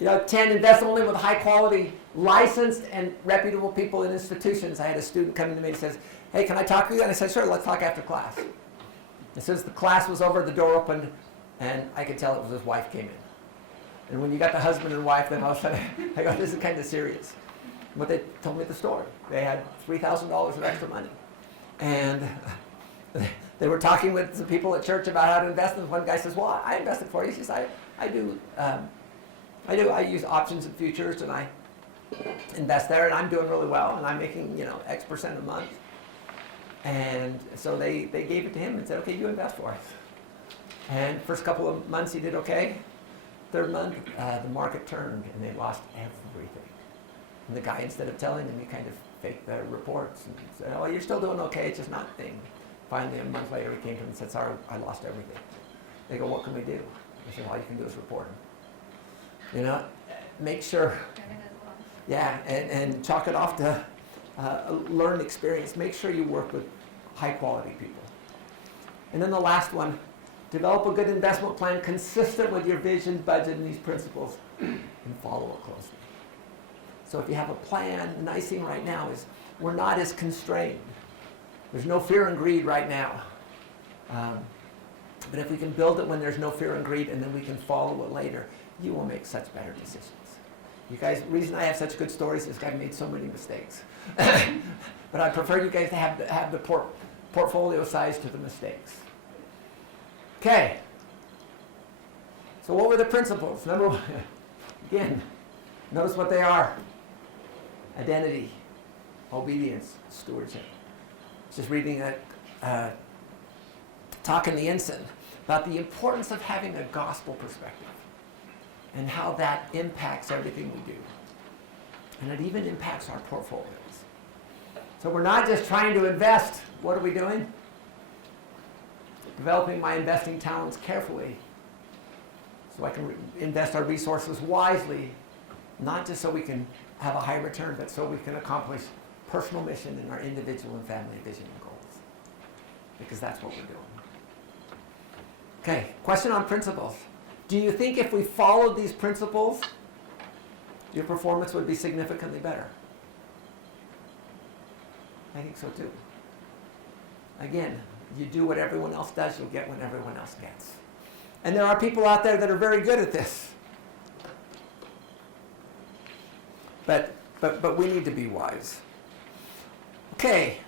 those. 10, invest only with high quality, licensed and reputable people and institutions. I had a student come to me and says, hey, can I talk to you? And I said, sure, let's talk after class. As soon as the class was over, the door opened, and I could tell it was his wife came in. And when you got the husband and wife, then all of a sudden, I go, this is kind of serious. But they told me the story. They had $3,000 of extra money. And they were talking with some people at church about how to invest. And one guy says, well, I invested for you. He says, I do. I use options and futures, and I invest there, and I'm doing really well, and I'm making, X% a month. And so they gave it to him and said, okay, you invest for us. And first couple of months he did okay. Third month, the market turned, and they lost everything. And the guy, instead of telling them, he kind of faked the reports and said, oh, you're still doing okay, it's just not a thing. Finally, a month later, he came to him and said, sorry, I lost everything. They go, what can we do? I said, all you can do is report them. Make sure, and chalk it off to learned experience. Make sure you work with high quality people. And then the last one, develop a good investment plan consistent with your vision, budget, and these principles, and follow it closely. So if you have a plan, the nice thing right now is we're not as constrained. There's no fear and greed right now. But if we can build it when there's no fear and greed, and then we can follow it later, you will make such better decisions. You guys, the reason I have such good stories is I've made so many mistakes. But I prefer you guys to have the portfolio size to the mistakes. Okay. So what were the principles? Number one, again, notice what they are. Identity, obedience, stewardship. Just reading a talk in the Ensign about the importance of having a gospel perspective and how that impacts everything we do. And it even impacts our portfolios. So we're not just trying to invest. What are we doing? Developing my investing talents carefully so I can invest our resources wisely, not just so we can have a high return, but so we can accomplish personal mission in our individual and family vision and goals. Because that's what we're doing. Okay, question on principles. Do you think if we followed these principles, your performance would be significantly better? I think so too. Again, you do what everyone else does, you'll get what everyone else gets. And there are people out there that are very good at this. But we need to be wise. Okay,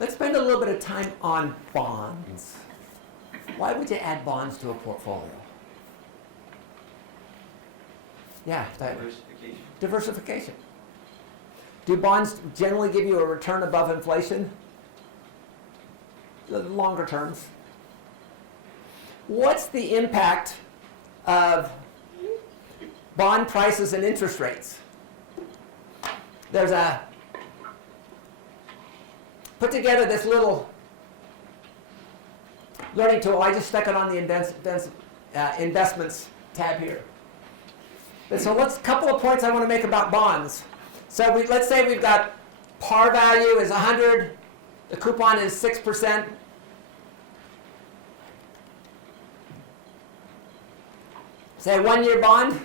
let's spend a little bit of time on bonds. Why would you add bonds to a portfolio? Yeah, Diversification. Diversification. Do bonds generally give you a return above inflation? The longer terms. What's the impact of bond prices and interest rates? There's put together this little learning tool. I just stuck it on the investments tab here. And so couple of points I want to make about bonds. So let's say we've got par value is 100, the coupon is 6%. Say a 1-year bond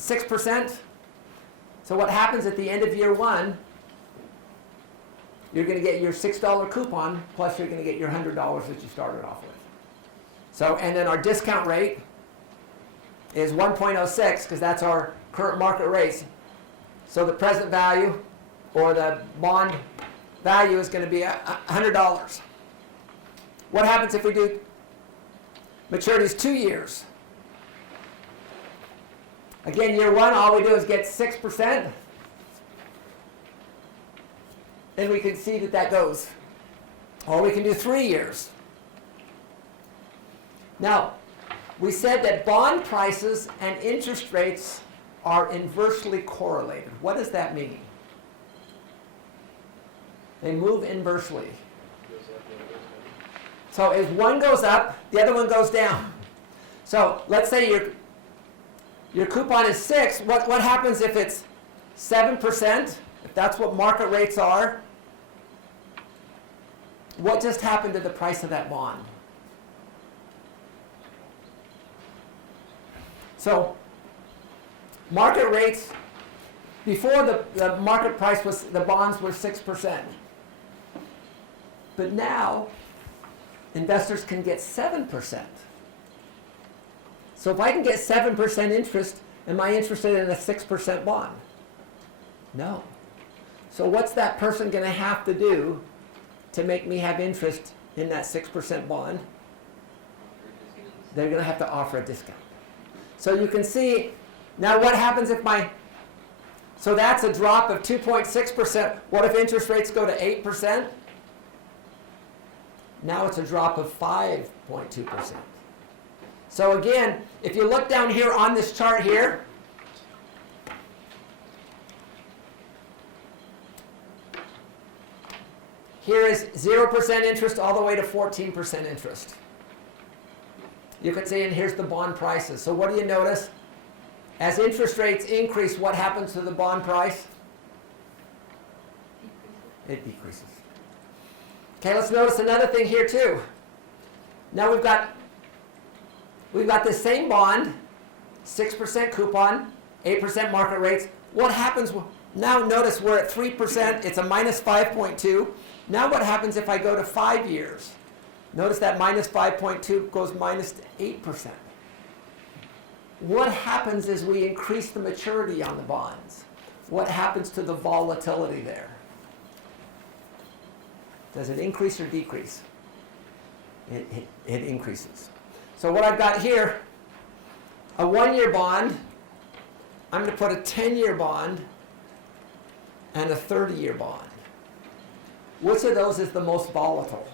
6%. So what happens at the end of year one, you're going to get your $6 coupon, plus you're going to get your $100 that you started off with. So, and then our discount rate is 1.06, because that's our current market rates. So the present value, or the bond value, is going to be $100. What happens if we do maturities 2 years? Again, year one, all we do is get 6%. And we can see that that goes. Or we can do 3 years. Now, we said that bond prices and interest rates are inversely correlated. What does that mean? They move inversely. So as one goes up, the other one goes down. So let's say your coupon is 6. What happens if it's 7%? If that's what market rates are, what just happened to the price of that bond? So market rates, before the market price was, the bonds were 6%. But now, investors can get 7%. So if I can get 7% interest, am I interested in a 6% bond? No. So what's that person going to have to do to make me have interest in that 6% bond? They're going to have to offer a discount. So you can see, now what happens if so that's a drop of 2.6%. What if interest rates go to 8%? Now it's a drop of 5.2%. So again, if you look down here on this chart here, here is 0% interest all the way to 14% interest. You could say, and here's the bond prices. So what do you notice? As interest rates increase, what happens to the bond price? It decreases. Okay, let's notice another thing here too. Now we've got this same bond, 6% coupon, 8% market rates. What happens now? Notice we're at 3%. It's a minus 5.2. Now what happens if I go to 5 years? Notice that minus 5.2 goes minus 8%. What happens as we increase the maturity on the bonds? What happens to the volatility there? Does it increase or decrease? It increases. So what I've got here, a 1-year bond, I'm going to put a 10-year bond and a 30-year bond. Which of those is the most volatile?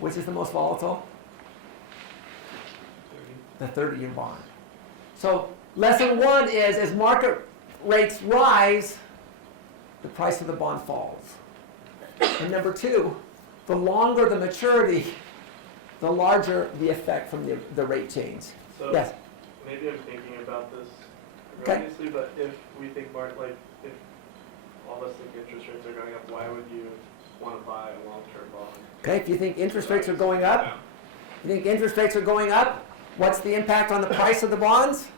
Which is the most volatile? The 30-year bond. So lesson 1 is, as market rates rise, the price of the bond falls. And number 2, the longer the maturity, the larger the effect from the rate change. So yes? maybe I'm thinking about this Okay. erroneously, but if we think if all of us think interest rates are going up, why would you want to buy a long-term bond? Okay, if you think interest rates are going up, what's the impact on the price of the bonds?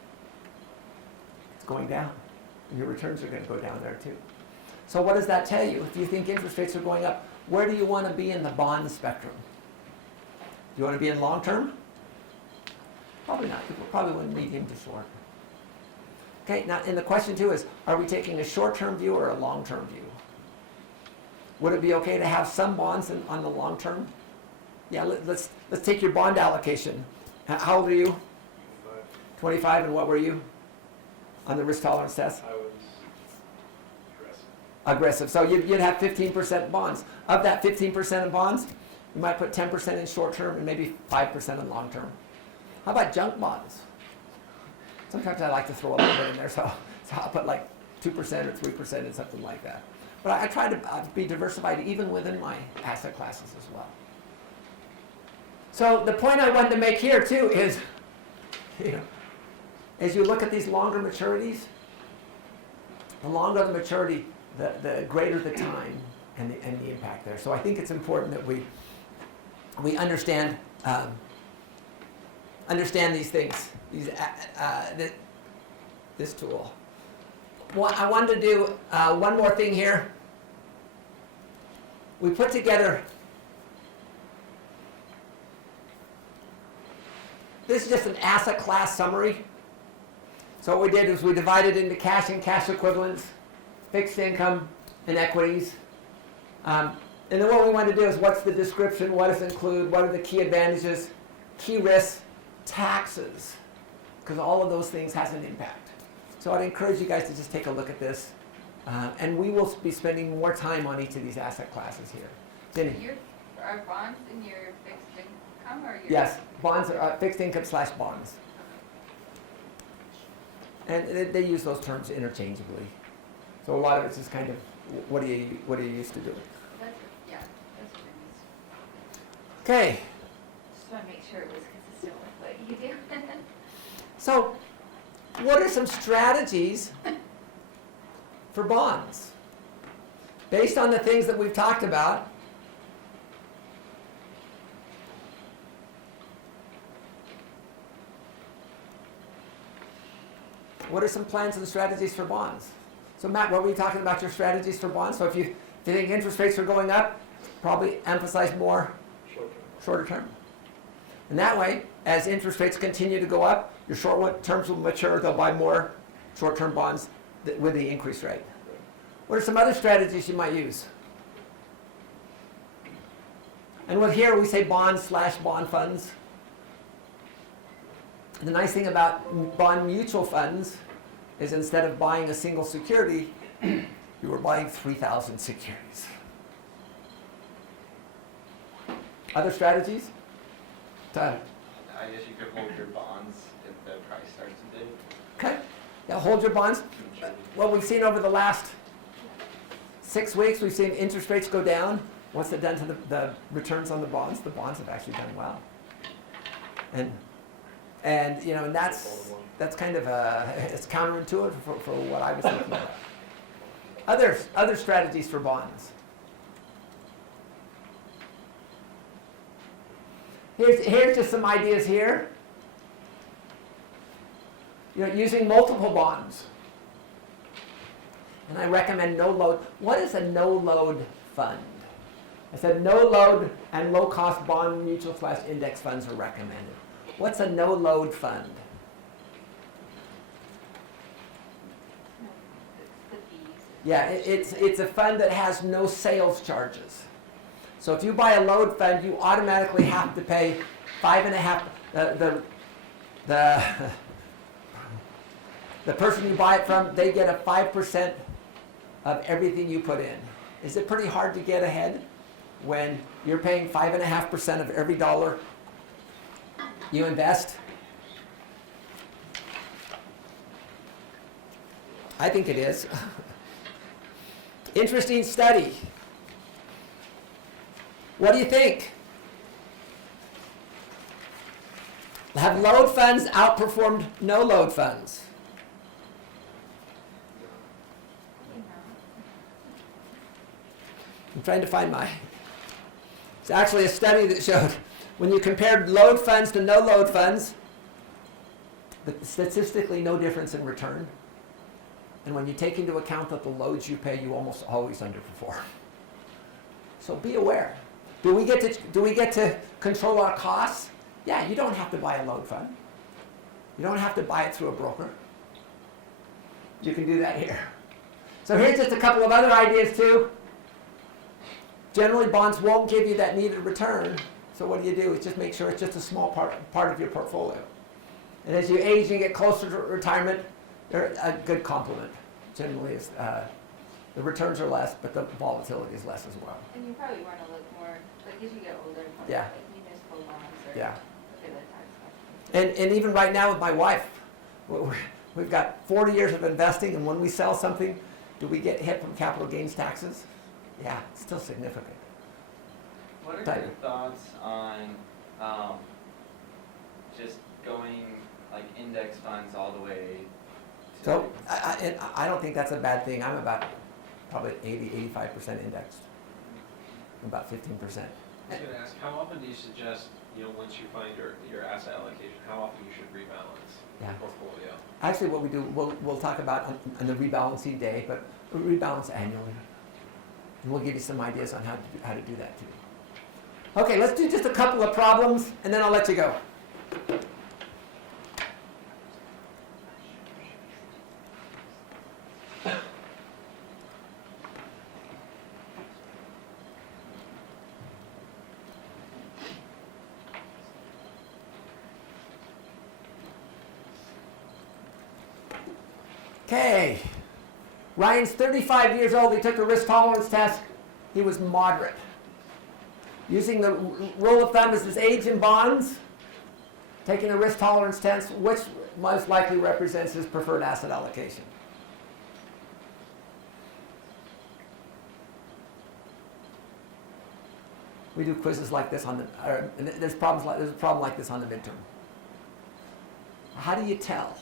It's going down. Your returns are going to go down there too. So what does that tell you? If you think interest rates are going up, where do you want to be in the bond spectrum? Do you want to be in long term? Probably not. People probably wouldn't medium to short. Okay, now, and the question too is, are we taking a short-term view or a long-term view? Would it be okay to have some bonds on the long term? Yeah, let's take your bond allocation. How old are you? 25, and what were you on the risk tolerance test? I was Aggressive. So you'd have 15% bonds. Of that 15% of bonds, you might put 10% in short term and maybe 5% in long term. How about junk bonds? Sometimes I like to throw a little bit in there, so I'll put like 2% or 3% in something like that. But I try to be diversified even within my asset classes as well. So the point I wanted to make here too is, as you look at these longer maturities, the longer the maturity, the greater the time and the impact there. So I think it's important that we understand understand these things, this tool. Well, I wanted to do one more thing here. We put together, this is just an asset class summary. So what we did is we divided into cash and cash equivalents, fixed income, and equities. And then what we want to do is what's the description, what does it include, what are the key advantages, key risks, taxes, because all of those things has an impact. So I'd encourage you guys to just take a look at this. And we will be spending more time on each of these asset classes here. Jenny? Are bonds in your fixed income or your? Yes, bonds are fixed income / bonds. And they use those terms interchangeably. So a lot of it's just kind of, what are you used to doing? That's what it is. Okay, Just want to make sure it was consistent with what you do. so what are some strategies for bonds? Based on the things that we've talked about, what are some plans and strategies for bonds? So Matt, what were you talking about your strategies for bonds? So if you think interest rates are going up, probably emphasize more shorter term. And that way, as interest rates continue to go up, your short terms will mature, they'll buy more short-term bonds with the increased rate. What are some other strategies you might use? And with here we say bonds / bond funds. The nice thing about bond mutual funds is instead of buying a single security, you were buying 3,000 securities. Other strategies? Tyler? I guess you could hold your bonds if the price starts to dip. Okay. Yeah, hold your bonds. What we've seen over the last 6 weeks, we've seen interest rates go down. What's it done to the returns on the bonds? The bonds have actually done well. And you know, and that's kind of it's counterintuitive for what I was thinking about. Other strategies for bonds. Here's just some ideas here. You know, using multiple bonds. And I recommend no load. What is a no load fund? I said no load and low cost bond mutual / index funds are recommended. What's a no load fund? The fees. Yeah, it's a fund that has no sales charges. So if you buy a load fund, you automatically have to pay 5.5. The person you buy it from, they get a 5% of everything you put in. Is it pretty hard to get ahead when you're paying 5.5% of every dollar you invest? I think it is. Interesting study. What do you think? Have load funds outperformed no load funds? I'm trying to find my... It's actually a study that showed when you compared load funds to no load funds, statistically no difference in return. And when you take into account that the loads you pay, you almost always underperform. So be aware. Do we get to control our costs? Yeah, you don't have to buy a load fund. You don't have to buy it through a broker. You can do that here. So here's just a couple of other ideas too. Generally, bonds won't give you that needed return. So what do? It's just make sure it's just a small part of your portfolio. And as you age and get closer to retirement, they're a good complement. Generally, is the returns are less, but the volatility is less as well. And you probably want to look more, like as you get older, more Yeah. like municipal bonds or Yeah. the tax stuff. And even right now with my wife, we've got 40 years of investing, and when we sell something, do we get hit from capital gains taxes? Yeah, it's still significant. What are Tyler. your thoughts on just going like index funds all the way to? So I don't think that's a bad thing. I'm about probably 85% indexed, about 15%. I was gonna ask, how often do you suggest once you find your asset allocation, how often you should rebalance Yeah. the portfolio? Actually, what we do, we'll talk about on the rebalancing day, but we rebalance annually. And we'll give you some ideas on how to do that too. Okay, let's do just a couple of problems, and then I'll let you go. Okay. Ryan's 35 years old. He took the risk tolerance test. He was moderate. Using the rule of thumb as his age in bonds, taking the risk tolerance test, which most likely represents his preferred asset allocation? We do quizzes like this on the, there's a problem like this on the midterm. How do you tell?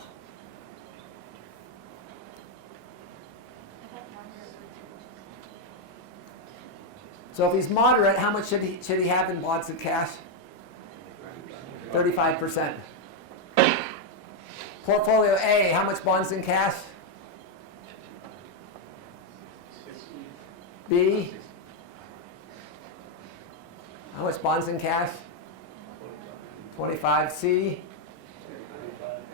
So if he's moderate, how much should he have in bonds and cash? 35%. Portfolio A, how much bonds and cash? B, how much bonds and cash? 25. C,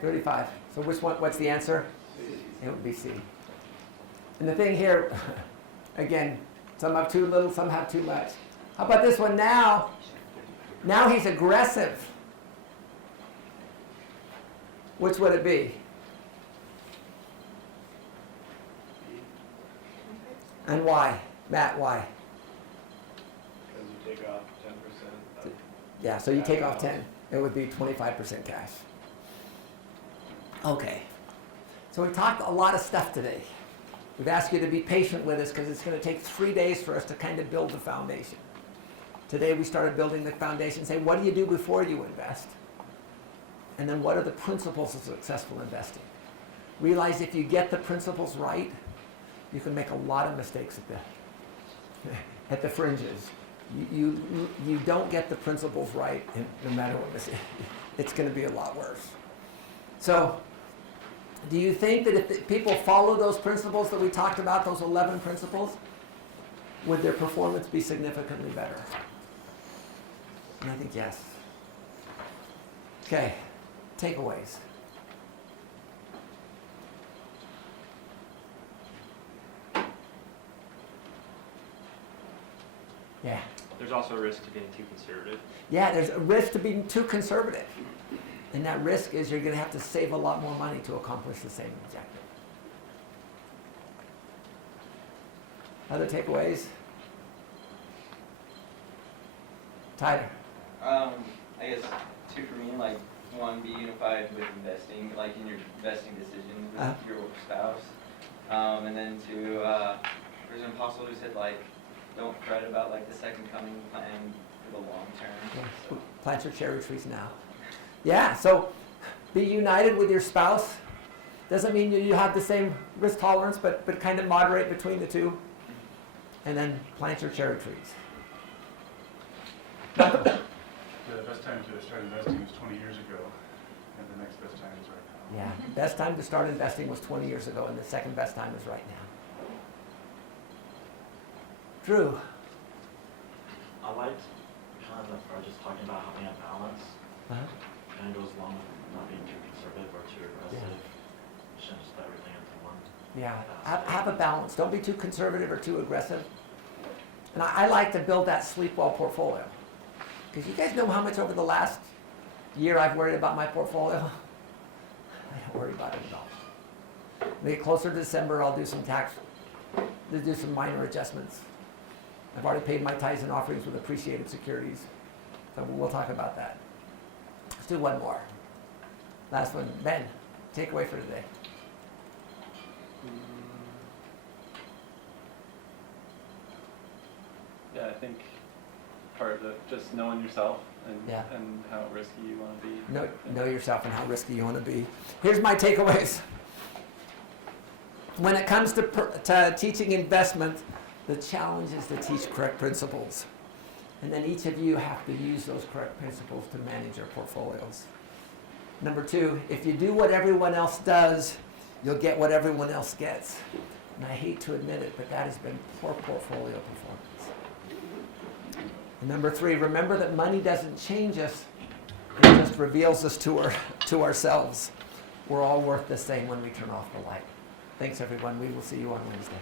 35. So what's the answer? It would be C. And the thing here, again, some have too little, some have too much. How about this one now? Now he's aggressive. Which would it be? And why? Matt, why? Because you take off 10%. Yeah, so you take off 10. It would be 25% cash. Okay. So we talked a lot of stuff today. We've asked you to be patient with us because it's going to take 3 days for us to kind of build the foundation. Today we started building the foundation, say what do you do before you invest? And then what are the principles of successful investing? Realize if you get the principles right, you can make a lot of mistakes at the fringes. You don't get the principles right, and no matter what, it's going to be a lot worse. So, do you think that if people follow those principles that we talked about, those 11 principles, would their performance be significantly better? And I think yes. Okay, takeaways. Yeah. There's also a risk to being too conservative. Yeah, there's a risk to being too conservative. And that risk is you're going to have to save a lot more money to accomplish the same objective. Other takeaways? Tyler? I guess two for me, like one, be unified with investing, like in your investing decisions with your spouse. And then two, there's an apostle who said like, don't fret about like the second coming, plan for the long term. Yeah. So. Plant your cherry trees now. Yeah, so be united with your spouse. Doesn't mean you have the same risk tolerance, but kind of moderate between the two. And then plant your cherry trees. The best time to start investing was 20 years ago, and the next best time is right now. Yeah, best time to start investing was 20 years ago, and the second best time is right now. Drew? I liked kind of the part just talking about having a balance. Kind of goes along with not being too conservative or too aggressive. Shouldn't just put everything into one. Yeah, have a balance. Don't be too conservative or too aggressive. And I like to build that sleep well portfolio. Because you guys know how much over the last year I've worried about my portfolio? I don't worry about it at all. When we get closer to December, I'll do some minor adjustments. I've already paid my tithes and offerings with appreciated securities. So we'll talk about that. Let's do one more. Last one. Ben, takeaway for today. Yeah, I think part of just knowing yourself and, Yeah. and how risky you want to be. Know yourself and how risky you want to be. Here's my takeaways. When it comes to teaching investment, the challenge is to teach correct principles. And then each of you have to use those correct principles to manage your portfolios. Number 2, if you do what everyone else does, you'll get what everyone else gets. And I hate to admit it, but that has been poor portfolio performance. And number 3, remember that money doesn't change us. It just reveals us to ourselves. We're all worth the same when we turn off the light. Thanks, everyone. We will see you on Wednesday.